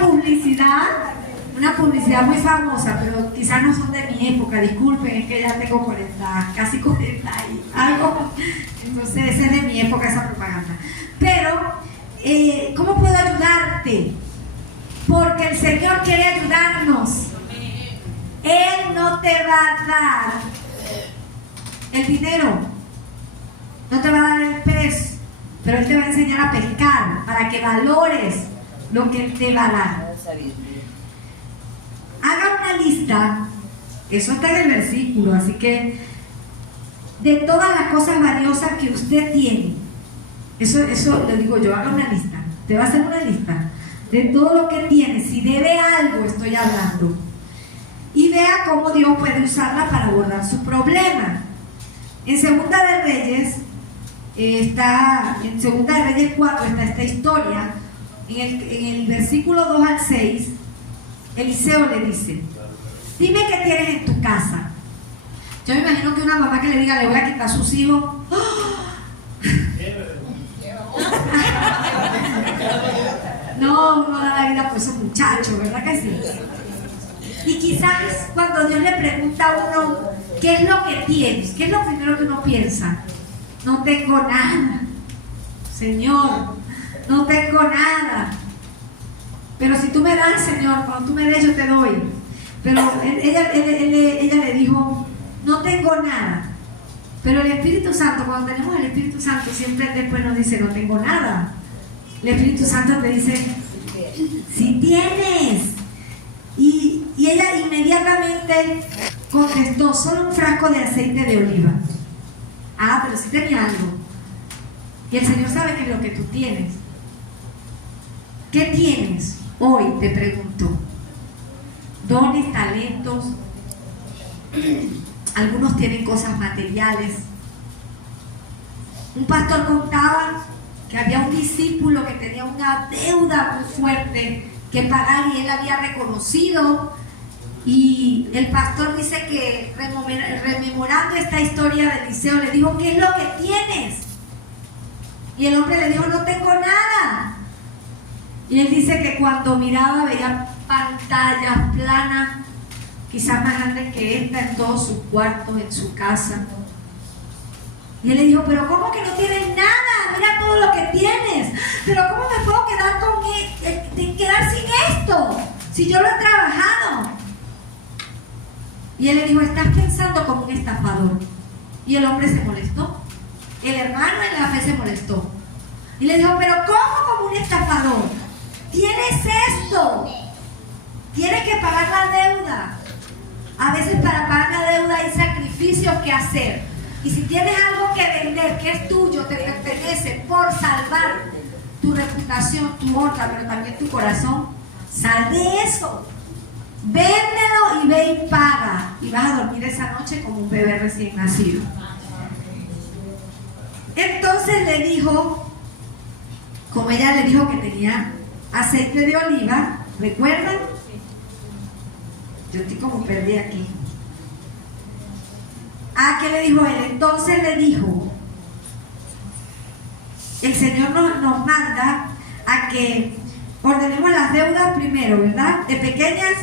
publicidad muy famosa, pero quizás no son de mi época, disculpen, es que ya tengo 40, casi 40 y algo. Entonces esa es de mi época, esa propaganda. Pero, ¿cómo puedo ayudarte? Porque el Señor quiere ayudarnos. Él no te va a dar el dinero, no te va a dar el pez, pero Él te va a enseñar a pescar para que valores lo que Él te va a dar. Haga una lista, eso está en el versículo, así que de todas las cosas valiosas que usted tiene. Eso le digo yo, haga una lista. Te va a hacer una lista de todo lo que tiene. Si debe algo, estoy hablando. Y vea cómo Dios puede usarla para abordar su problema. En Segunda de Reyes, en Segunda de Reyes 4 está esta historia. En el versículo 2 al 6, Eliseo le dice: dime qué tienes en tu casa. Yo me imagino que una mamá que le diga, le voy a quitar a sus hijos. No, uno da la vida por esos muchachos, ¿verdad que sí? Y quizás cuando Dios le pregunta a uno, ¿qué es lo que tienes? ¿Qué es lo primero que uno piensa? No tengo nada, Señor, no tengo nada. Pero si tú me das, Señor, cuando tú me des yo te doy. Pero ella le dijo, no tengo nada. Pero el Espíritu Santo, cuando tenemos el Espíritu Santo, siempre después nos dice, no tengo nada. El Espíritu Santo te dice, si tienes. Y ella inmediatamente contestó, solo un frasco de aceite de oliva. Ah, pero sí tenía algo. Y el Señor sabe que es lo que tú tienes. ¿Qué tienes hoy? Te pregunto. Dones, talentos. Algunos tienen cosas materiales. Un pastor contaba que había un discípulo que tenía una deuda muy fuerte que pagar y él había reconocido, y el pastor dice que rememorando esta historia de Eliseo le dijo, ¿qué es lo que tienes? Y el hombre le dijo, no tengo nada. Y él dice que cuando miraba veía pantallas planas, quizás más grandes que esta, en todos sus cuartos, en su casa. Y él le dijo, pero ¿cómo que no tienes nada? Mira todo lo que tienes. Pero ¿cómo me puedo quedar sin esto? Si yo lo he trabajado. Y él le dijo, estás pensando como un estafador. Y el hombre se molestó. El hermano en la fe se molestó. Y le dijo, pero ¿cómo como un estafador? Tienes esto. Tienes que pagar la deuda. A veces para pagar la deuda hay sacrificios que hacer. Y si tienes algo que vender, que es tuyo, te pertenece, por salvar tu reputación, tu honra, pero también tu corazón, sal de eso. Véndelo y ve y paga. Y vas a dormir esa noche como un bebé recién nacido. Entonces le dijo, como ella le dijo que tenía aceite de oliva, ¿recuerdan? Yo estoy como perdí aquí. ¿Qué le dijo él? Entonces le dijo, el Señor nos manda a que ordenemos las deudas primero, ¿verdad? De pequeñas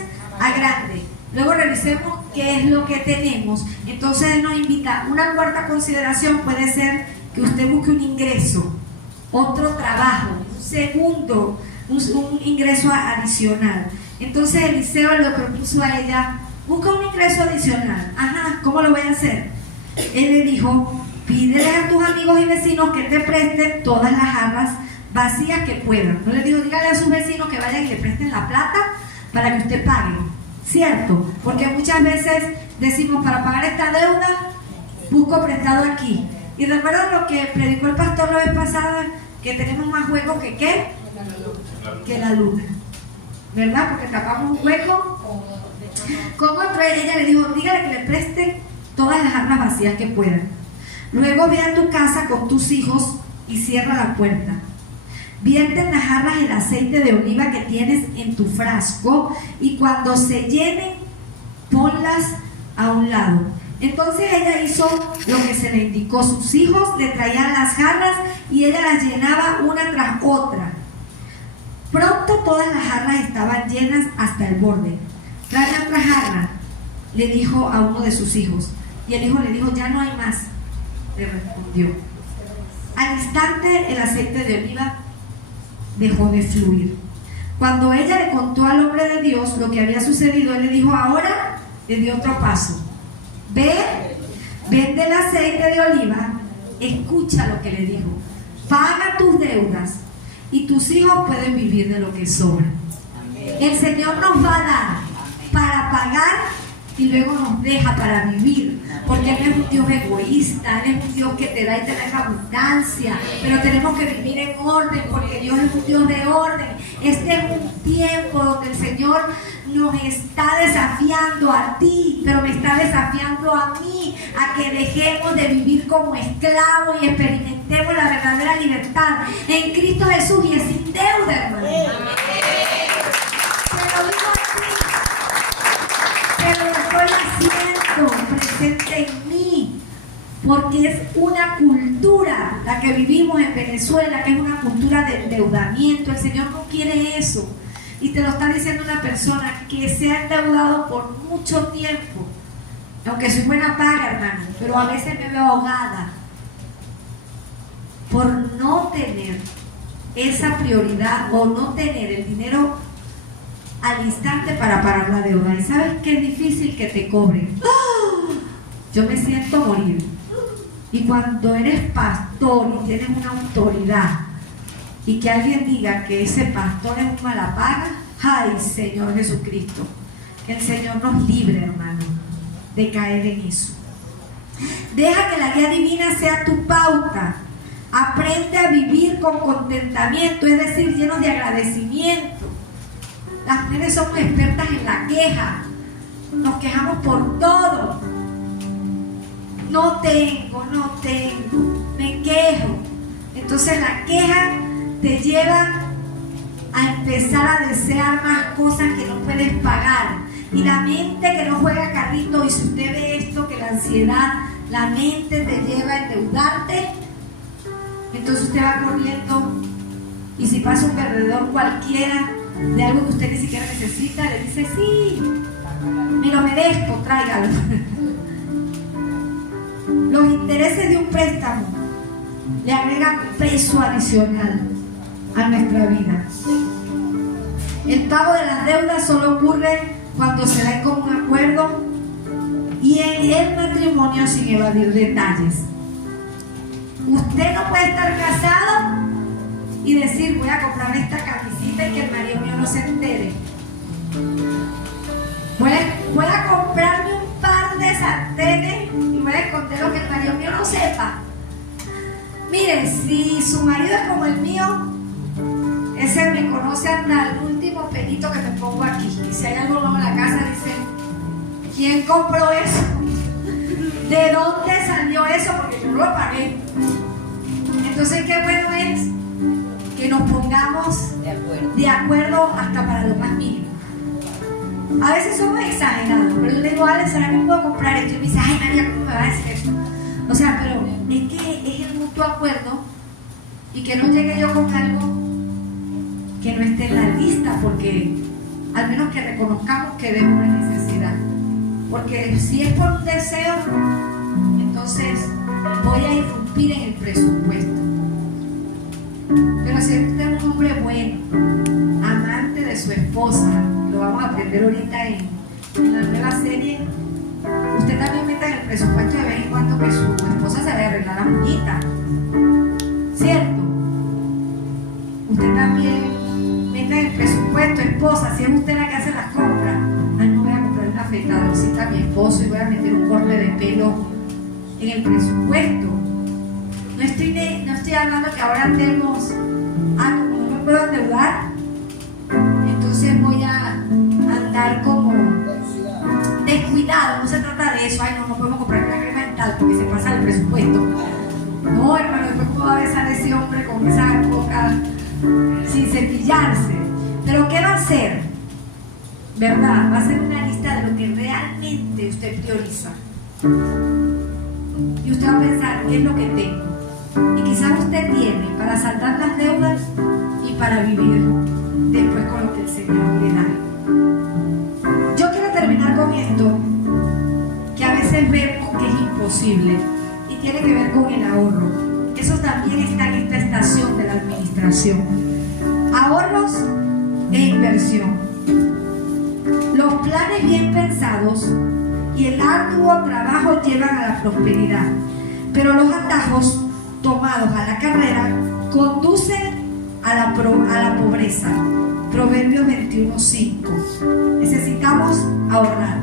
a grandes. Luego revisemos qué es lo que tenemos. Entonces Él nos invita. Una cuarta consideración puede ser que usted busque un ingreso, otro trabajo, un segundo, un ingreso adicional. Entonces Eliseo le propuso a ella, busca un ingreso adicional. Ajá, ¿cómo lo voy a hacer? Él le dijo, pídele a tus amigos y vecinos que te presten todas las jarras vacías que puedan. No le dijo, dígale a sus vecinos que vayan y le presten la plata para que usted pague. ¿Cierto? Porque muchas veces decimos, para pagar esta deuda, busco prestado aquí. Y recuerdan lo que predicó el pastor la vez pasada, que tenemos más hueco que ¿qué? Que la luna. ¿Verdad? Porque tapamos un hueco. Como ella le dijo, dígale que le presten todas las jarras vacías que puedan. Luego ve a tu casa con tus hijos y cierra la puerta. Vierte en las jarras el aceite de oliva que tienes en tu frasco y cuando se llenen, ponlas a un lado. Entonces ella hizo lo que se le indicó. Sus hijos le traían las jarras y ella las llenaba una tras otra. Pronto todas las jarras estaban llenas hasta el borde. Trae otra jarra, le dijo a uno de sus hijos. Y el hijo le dijo, ya no hay más. Le respondió. Al instante el aceite de oliva dejó de fluir. Cuando ella le contó al hombre de Dios lo que había sucedido, él le dijo, ahora le dio otro paso. Ve, vende el aceite de oliva, escucha lo que le dijo, paga tus deudas y tus hijos pueden vivir de lo que sobra. El Señor nos va a dar para pagar y luego nos deja para vivir, porque Él no es un Dios egoísta, Él es un Dios que te da y te da en abundancia, pero tenemos que vivir en orden, porque Dios es un Dios de orden. Este es un tiempo donde el Señor nos está desafiando a ti, pero me está desafiando a mí, a que dejemos de vivir como esclavos y experimentemos la verdadera libertad en Cristo Jesús, y es sin deuda, hermano. Te lo digo a ti, pero lo estoy haciendo presente en mí, porque es una cultura la que vivimos en Venezuela, que es una cultura de endeudamiento. El Señor no quiere eso. Y te lo está diciendo una persona que se ha endeudado por mucho tiempo, aunque soy buena paga, hermano, pero a veces me veo ahogada por no tener esa prioridad o no tener el dinero al instante para pagar la deuda. Y sabes que es difícil que te cobren. ¡Oh! Yo me siento morir. Y cuando eres pastor y tienes una autoridad, y que alguien diga que ese pastor es un malapaga, ¡ay, Señor Jesucristo! Que el Señor nos libre, hermano, de caer en eso. Deja que la guía divina sea tu pauta. Aprende a vivir con contentamiento, es decir, llenos de agradecimiento. Las mujeres somos expertas en la queja. Nos quejamos por todo. No tengo, me quejo. Entonces la queja te lleva a empezar a desear más cosas que no puedes pagar. Y la mente que no juega carrito, y si usted ve esto, que la ansiedad, la mente te lleva a endeudarte, entonces usted va corriendo, y si pasa un perdedor cualquiera de algo que usted ni siquiera necesita, le dice, sí, me lo merezco, tráigalo. Los intereses de un préstamo le agregan peso adicional a nuestra vida. El pago de las deudas solo ocurre cuando se da en común acuerdo y en el matrimonio, sin evadir detalles. Usted no puede estar casado y decir, voy a comprar esta camisita y que el marido mío no se entere. Voy a comprarme un par de sartenes y voy a esconder lo que el marido mío no sepa. Mire, si su marido es como el mío, ese me conoce hasta el último pelito que me pongo aquí. Y si hay algo nuevo en la casa, dice, ¿quién compró eso? ¿De dónde salió eso? Porque yo no lo pagué. Entonces, qué bueno es que nos pongamos de acuerdo hasta para lo más mínimo. A veces somos exagerados, pero yo le digo, Alex, ¿será que puedo comprar esto? Y me dice, ay, María, ¿cómo me va a decir esto? O sea, pero es que es el mutuo acuerdo, y que no llegue yo con algo que no esté en la lista, porque al menos que reconozcamos que vemos una necesidad. Porque si es por un deseo, entonces voy a irrumpir en el presupuesto. Pero si usted es un hombre bueno, amante de su esposa, lo vamos a aprender ahorita en la nueva serie, usted también meta en el presupuesto de vez en cuando que su esposa se vaya a arreglar la uñita, ¿cierto? Usted también meta en el presupuesto, esposa, si es usted la que hace las compras, ay, no voy a comprar una afeitadorcita a mi esposo y voy a meter un corte de pelo en el presupuesto. No estoy hablando que ahora tenemos, como no me puedo endeudar, entonces voy a andar como descuidado. No se trata de eso, ay, no podemos comprar una crema dental porque se pasa el presupuesto. No, hermano, después cómo va a besar a ese hombre con esa boca sin cepillarse. Pero ¿qué va a hacer? ¿Verdad? Va a ser una lista de lo que realmente usted prioriza. Y usted va a pensar, ¿qué es lo que tengo? Y quizás usted tiene para saldar las deudas y para vivir después con lo que el Señor le da. Yo quiero terminar con esto, que a veces vemos que es imposible, y tiene que ver con el ahorro. Eso también está en esta estación de la administración. Ahorros e inversión. Los planes bien pensados y el arduo trabajo llevan a la prosperidad, pero los atajos tomados a la carrera conducen a la pobreza. Proverbios 21:5. Necesitamos ahorrar.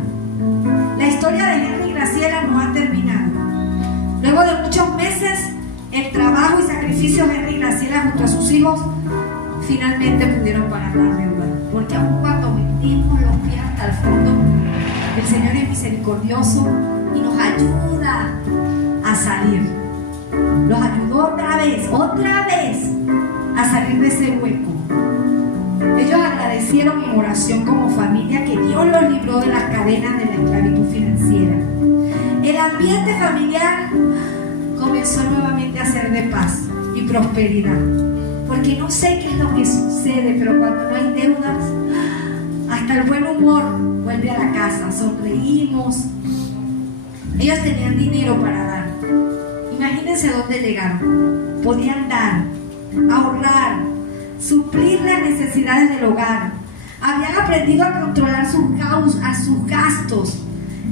sacrificio, Henry y Graciela junto a sus hijos finalmente pudieron pagar la deuda, porque aun cuando metimos los pies hasta el fondo, el Señor es misericordioso y nos ayuda a salir. Los ayudó otra vez a salir de ese hueco. Ellos agradecieron en oración como familia que Dios los libró de las cadenas de la esclavitud financiera. El ambiente familiar comenzó nuevamente a ser de paz y prosperidad, porque no sé qué es lo que sucede, pero cuando no hay deudas, hasta el buen humor vuelve a la casa. Sonreímos. Ellos tenían dinero para dar. Imagínense dónde llegaron. Podían dar, ahorrar, suplir las necesidades del hogar. Habían aprendido a controlar sus gastos.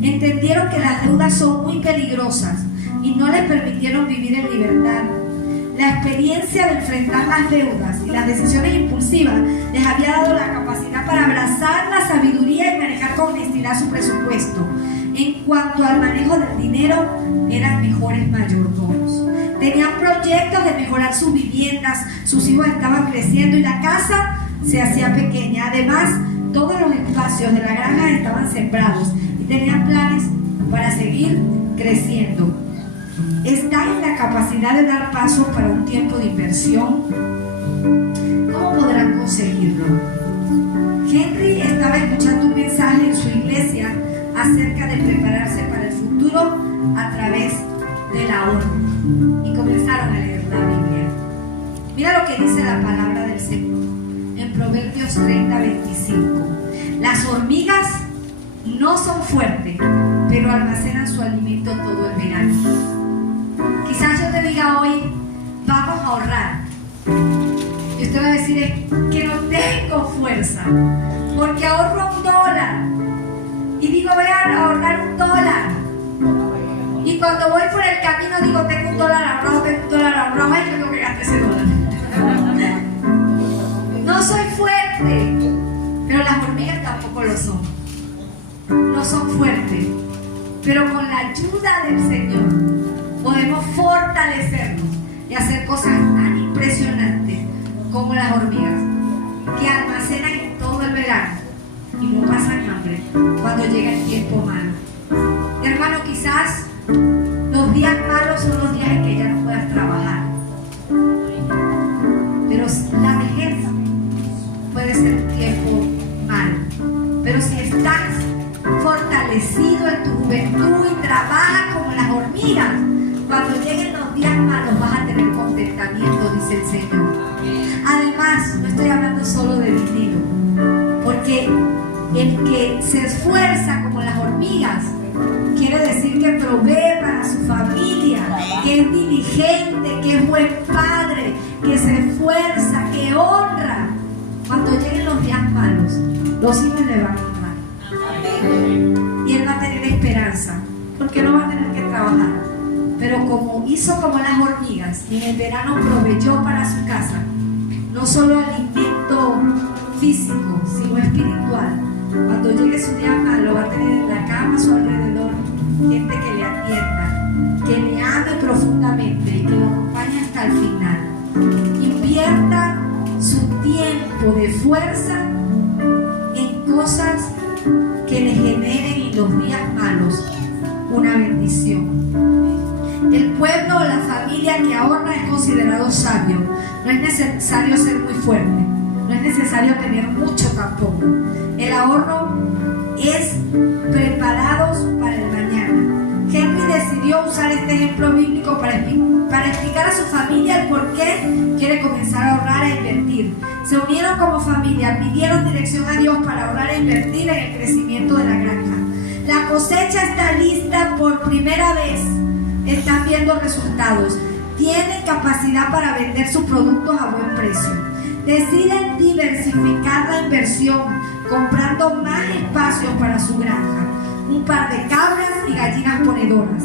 Entendieron que las deudas son muy peligrosas y no les permitieron vivir en libertad. La experiencia de enfrentar las deudas y las decisiones impulsivas les había dado la capacidad para abrazar la sabiduría y manejar con honestidad su presupuesto. En cuanto al manejo del dinero, eran mejores mayordomos. Tenían proyectos de mejorar sus viviendas, sus hijos estaban creciendo y la casa se hacía pequeña. Además, todos los espacios de la granja estaban sembrados y tenían planes para seguir creciendo. ¿Están en la capacidad de dar paso para un tiempo de inversión? ¿Cómo podrán conseguirlo? Henry estaba escuchando un mensaje en su iglesia acerca de prepararse para el futuro a través del ahorro y comenzaron a leer la Biblia. Mira lo que dice la palabra del Señor en Proverbios 30:25. Las hormigas no son fuertes, pero almacenan su alimento todo el verano. Quizás yo te diga hoy, vamos a ahorrar. Y usted va a decir, es que no tengo fuerza, porque ahorro $1. Y digo, voy a ahorrar $1. Y cuando voy por el camino digo, tengo $1 ahorrado, ay, yo creo que gasté ese $1. No soy fuerte, pero las hormigas tampoco lo son. No son fuertes, pero con la ayuda del Señor podemos fortalecernos y hacer cosas tan impresionantes como las hormigas, que almacenan en todo el verano y no pasan hambre cuando llega el tiempo malo. Hermano, quizás los días malos son los días en que ya no puedas trabajar, pero la vejez puede ser un tiempo malo. Pero si estás fortalecido en tu juventud y trabajas como las hormigas, cuando lleguen los días malos vas a tener contentamiento, dice el Señor. Además, no estoy hablando solo de dinero, porque el que se esfuerza como las hormigas quiere decir que provee para su familia, que es diligente, que es buen padre, que se esfuerza, que honra. Cuando lleguen los días malos, los hijos le van a honrar. Y él va a tener esperanza, porque no va a tener que trabajar. Pero como hizo como las hormigas y en el verano proveyó para su casa, no solo alimento físico, sino espiritual, cuando llegue su día malo va a tener en la cama a su alrededor gente que le atienda, que le ame profundamente y que lo acompañe hasta el final. Invierta su tiempo de fuerza en cosas que le generen en los días malos una bendición. El pueblo o la familia que ahorra es considerado sabio. No es necesario ser muy fuerte, no es necesario tener mucho tampoco. El ahorro es preparados para el mañana. Henry decidió usar este ejemplo bíblico para explicar a su familia el por qué quiere comenzar a ahorrar e invertir. Se unieron como familia, pidieron dirección a Dios para ahorrar e invertir en el crecimiento de la granja. La cosecha está lista por primera vez. Están viendo resultados. Tienen capacidad para vender sus productos a buen precio. Deciden diversificar la inversión, comprando más espacios para su granja, un par de cabras y gallinas ponedoras.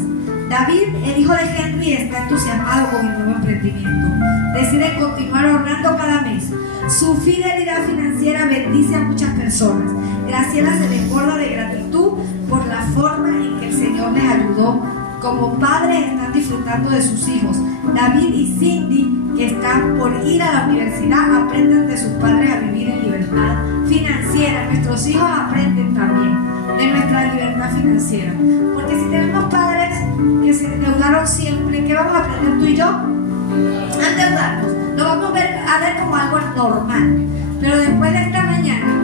David, el hijo de Henry, está entusiasmado con el nuevo emprendimiento. Deciden continuar ahorrando cada mes. Su fidelidad financiera bendice a muchas personas. Graciela se desborda de gratitud por la forma en que el Señor les ayudó como padres están disfrutando de sus hijos. David y Cindy, que están por ir a la universidad, aprenden de sus padres a vivir en libertad financiera. Nuestros hijos aprenden también de nuestra libertad financiera. Porque si tenemos padres que se endeudaron siempre, ¿qué vamos a aprender tú y yo? A endeudarnos. Lo vamos a ver como algo normal. Pero después de esta mañana,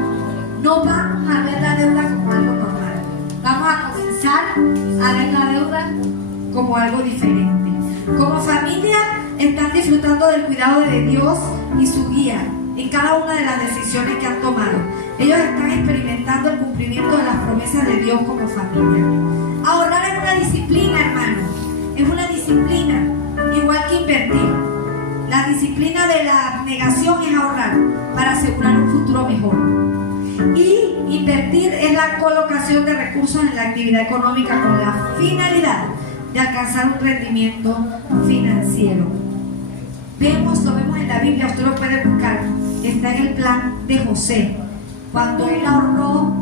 no vamos a ver la deuda como algo normal. Vamos a comenzar a ver la deuda como algo diferente. Como familia, están disfrutando del cuidado de Dios y su guía en cada una de las decisiones que han tomado. Ellos están experimentando el cumplimiento de las promesas de Dios como familia. Ahorrar es una disciplina, hermano. Es una disciplina, igual que invertir. La disciplina de la abnegación es ahorrar para asegurar un futuro mejor. Y invertir es la colocación de recursos en la actividad económica con la finalidad de alcanzar un rendimiento financiero. Lo vemos en la Biblia, usted lo puede buscar. Está en el plan de José, cuando él ahorró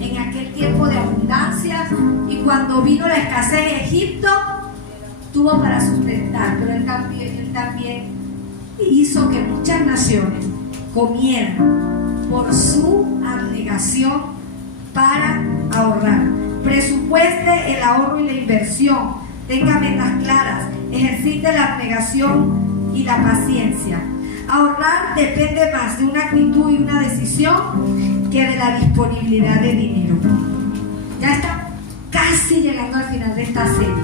en aquel tiempo de abundancia, y cuando vino la escasez en Egipto, tuvo para sustentar, pero él también hizo que muchas naciones comieran por su abnegación para ahorrar. Presupueste el ahorro y la inversión, tenga metas claras, ejercite la abnegación y la paciencia. Ahorrar depende más de una actitud y una decisión que de la disponibilidad de dinero. Ya está casi llegando al final de esta serie.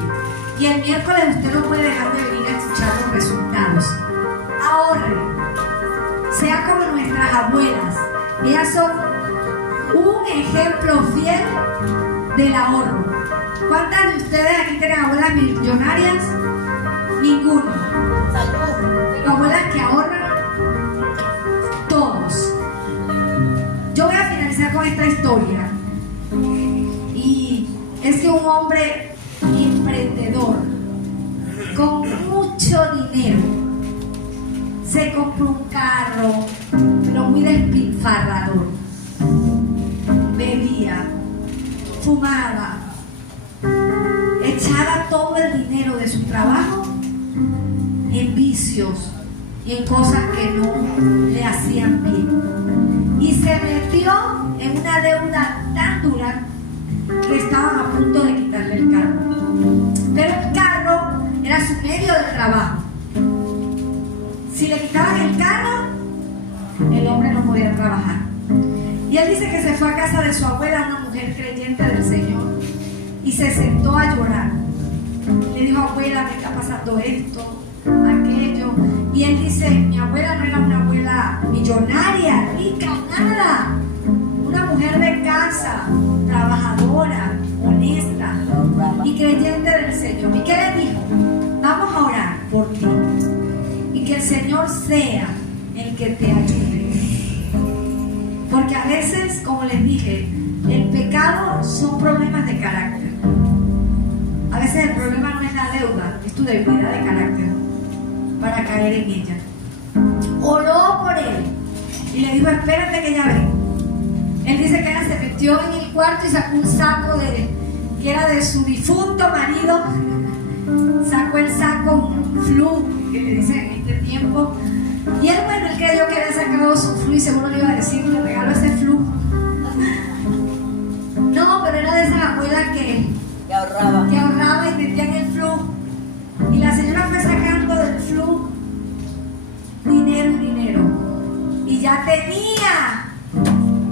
Y el miércoles usted no puede dejar de venir a escuchar los resultados. Ahorre. Sea como nuestras abuelas. Ellas son un ejemplo fiel del ahorro. ¿Cuántas de ustedes aquí tienen abuelas millonarias? Ninguno. Abuelas que ahorran, todos. Yo voy a finalizar con esta historia. Y es que un hombre emprendedor con mucho dinero se compró un carro, pero muy despilfarrador. Bebía, fumaba, echaba todo el dinero de su trabajo en vicios y en cosas que no le hacían bien, y se metió en una deuda tan dura que estaban a punto de quitarle el carro. Pero el carro era su medio de trabajo. Si le quitaban el carro, el hombre no podía trabajar. Y él dice que se fue a casa de su abuela, una mujer creyente del Señor, y se sentó a llorar. Le dijo: abuela, me está pasando esto, aquello. Y él dice: mi abuela no era una abuela millonaria, rica, nada. Una mujer de casa, trabajadora, honesta y creyente del Señor. ¿Y qué le dijo? Vamos a orar por ti, y que el Señor sea el que te ayude. Porque a veces, como les dije, el pecado son problemas de carácter. A veces el problema no es la deuda, es tu debilidad de carácter para caer en ella. Oró por él y le dijo: espérate que ya vengo. Él dice que ella se metió en el cuarto y sacó un saco que era de su difunto marido. Sacó el saco, un flu, que le dicen en este tiempo. Y él, bueno, él creyó que había sacado su flu y seguro le iba a decir: le regalo ese flu. No, pero era de esas abuelas que ahorraba y metía en el flu. Y la señora fue sacando del flu dinero. Y ya tenía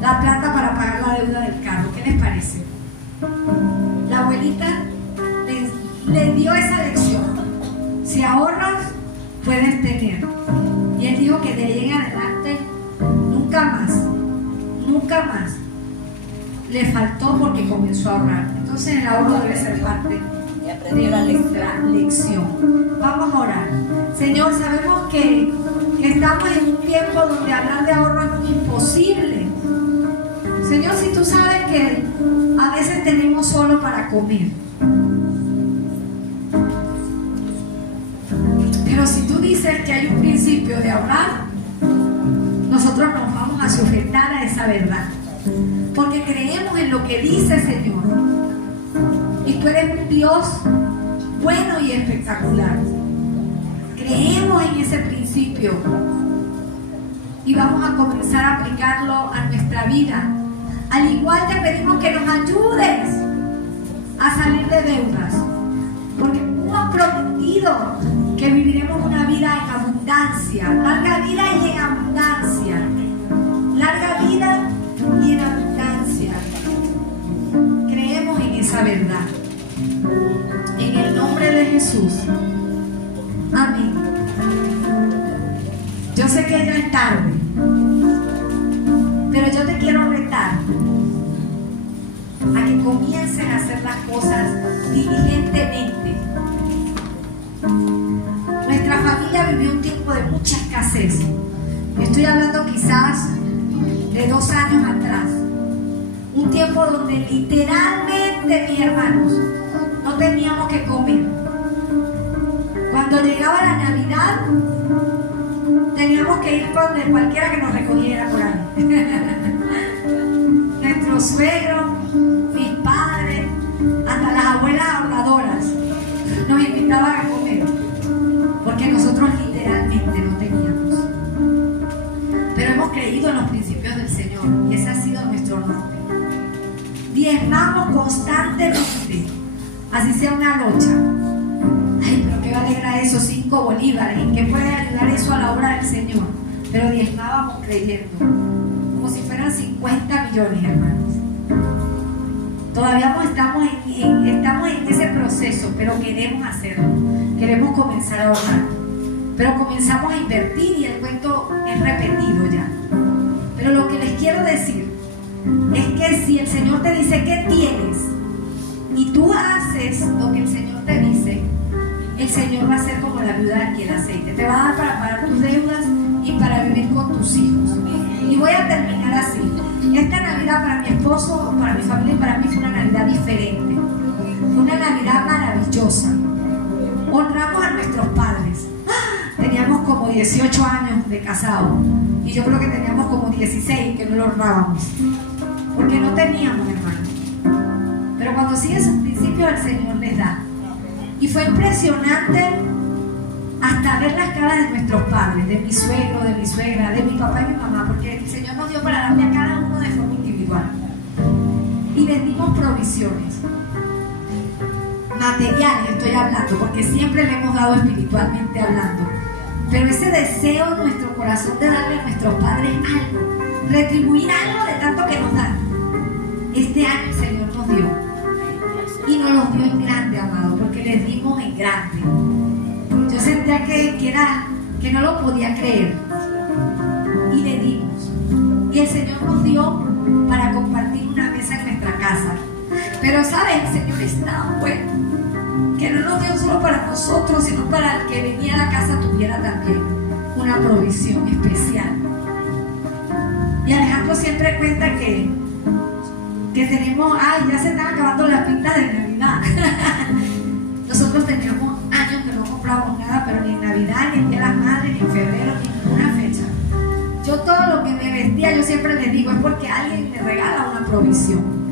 la plata para pagar la deuda del carro. ¿Qué les parece? La abuelita le dio esa lección. Si ahorras, puedes tener. Y él dijo que de ahí en adelante nunca más le faltó, porque comenzó a ahorrar. Entonces el ahorro debe ser parte de la lección. Vamos a orar. Señor, sabemos que estamos en un tiempo donde hablar de ahorro es imposible. Señor, si tú sabes que a veces tenemos solo para comer, pero si tú dices que hay un principio de ahorrar, nosotros nos vamos a sujetar a esa verdad, porque creemos en lo que dice, Señor. Y tú eres un Dios bueno y espectacular. Creemos en ese principio y vamos a comenzar a aplicarlo a nuestra vida. Al igual te pedimos que nos ayudes a salir de deudas, porque tú has prometido que viviremos una vida en abundancia, larga vida y en abundancia, larga vida y en abundancia. Creemos en esa verdad, en el nombre de Jesús. Amén. Yo sé que ya es tarde, pero yo te quiero retar a que comiencen a hacer las cosas diligentemente. Nuestra familia vivió un tiempo de mucha escasez. Estoy hablando quizás de 2 años atrás. Un tiempo donde literalmente, mis hermanos, no teníamos que comer. Cuando llegaba la Navidad, teníamos que ir por donde cualquiera que nos recogiera por ahí. Nuestros suegros, mis padres, hasta las abuelas ahorradoras nos invitaban a comer, porque nosotros literalmente no teníamos. Pero hemos creído en los principios del Señor y ese ha sido nuestro norte. Diezmamos constantemente, así sea una locha. Ay, pero ¿qué va a alegrar eso? 5 bolívares. ¿En qué puede ayudar eso a la obra del Señor? Pero diezmábamos creyendo, como si fueran 50 millones, hermanos. Todavía estamos en ese proceso, pero queremos hacerlo. Queremos comenzar a ahorrar. Pero comenzamos a invertir y el cuento es repetido ya. Pero lo que les quiero decir es que si el Señor te dice qué tienes y tú haces lo que el Señor te dice, el Señor va a ser como la viuda y el aceite. Te va a dar para pagar tus deudas y para vivir con tus hijos. Y voy a terminar así. Esta Navidad para mi esposo, para mi familia y para mí fue una Navidad diferente. Una Navidad maravillosa. Honramos a nuestros padres. Teníamos como 18 años de casado y yo creo que teníamos como 16 que no lo honrábamos porque no teníamos, hermano. Pero cuando sigues el principio, el Señor les da. Y fue impresionante hasta ver las caras de nuestros padres, de mi suegro, de mi suegra, de mi papá y mi mamá, porque el Señor nos dio para darle a cada uno de forma individual. Y les dimos provisiones materiales, estoy hablando, porque siempre le hemos dado espiritualmente hablando. Pero ese deseo en nuestro corazón de darle a nuestros padres algo, retribuir algo de tanto que nos dan, este año el Señor nos dio. Y nos los dio en grande, amado, porque les dimos en grande. Yo sentía que no lo podía creer. Y le dimos. Y el Señor nos dio para compartir una mesa en nuestra casa. Pero, ¿sabes? El Señor es tan bueno que no nos dio solo para nosotros, sino para el que venía a la casa tuviera también una provisión especial. Y Alejandro siempre cuenta que tenemos, ya se están acabando las pintas de Navidad. Nosotros teníamos años que no comprábamos nada, pero ni en Navidad, ni en Día de las Madres, ni en febrero, ni en ninguna fecha. Yo todo lo que me vestía, yo siempre les digo, es porque alguien me regala una provisión.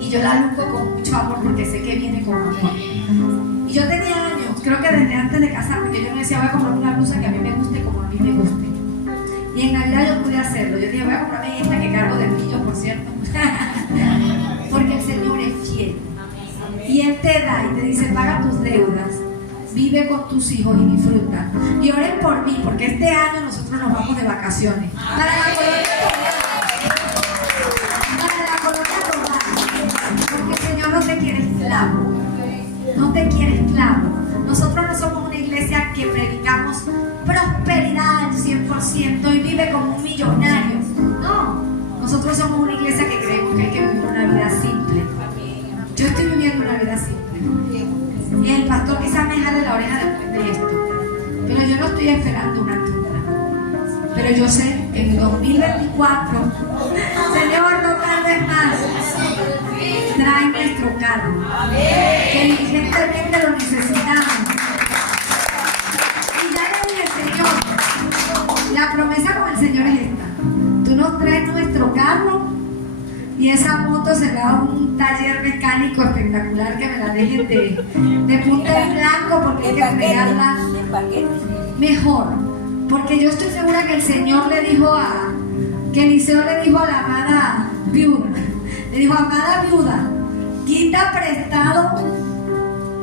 Y yo la luco con mucho amor porque sé que viene con amor. Y yo tenía años, creo que desde antes de casarme, que yo me decía, voy a comprar una blusa que a mí me guste como a mí me guste. Y en Navidad yo pude hacerlo. Yo dije, voy a comprarme esta que cargo de brillo, por cierto. Porque el Señor es fiel. Y Él te da y te dice, paga tus deudas, vive con tus hijos y disfruta. Y oren por mí, porque este año nosotros nos vamos de vacaciones. Para la colonia romana. Porque el Señor no te quiere esclavo. No te quiere esclavo. Nosotros no somos una iglesia que predicamos prosperidad al 100% y vive como un millonario. No, nosotros somos una iglesia que creemos que hay que vivir una vida simple. Yo estoy viviendo una vida simple. Y el pastor quizás me jale la oreja después de esto. Pero yo no estoy esperando una tunda. Pero yo sé que en 2024, Señor, no tardes más. Trae nuestro carro. Que diligentemente lo necesitamos. Y ya le dije, Señor, la promesa con el Señor es esta. Tú nos traes nuestro carro y esa moto será un taller mecánico espectacular que me la dejen de punta en blanco, porque hay que entregarla mejor. Porque yo estoy segura que el Señor le dijo que Eliseo le dijo a la amada viuda, le dijo: amada viuda, quita prestado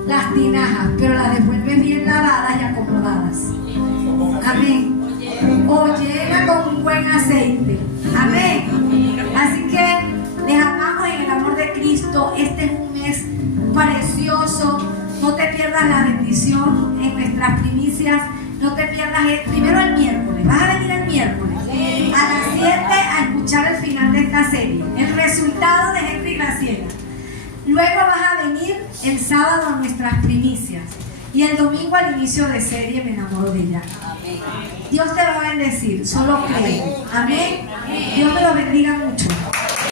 las tinajas, pero las devuelve bien lavadas y acomodadas. Amén. O llega con un buen aceite. Amén. Así que les amamos en el amor de Cristo. Este es un mes precioso. No te pierdas la bendición en nuestras primicias. No te pierdas primero el miércoles. Vas a venir el miércoles a las 7 a escuchar el final de esta serie, el resultado de Henry Graciela. Luego vas a venir el sábado a nuestras primicias y el domingo al inicio de serie Me enamoro de ella. Dios te va a bendecir, solo cree. Amén. Dios me lo bendiga mucho.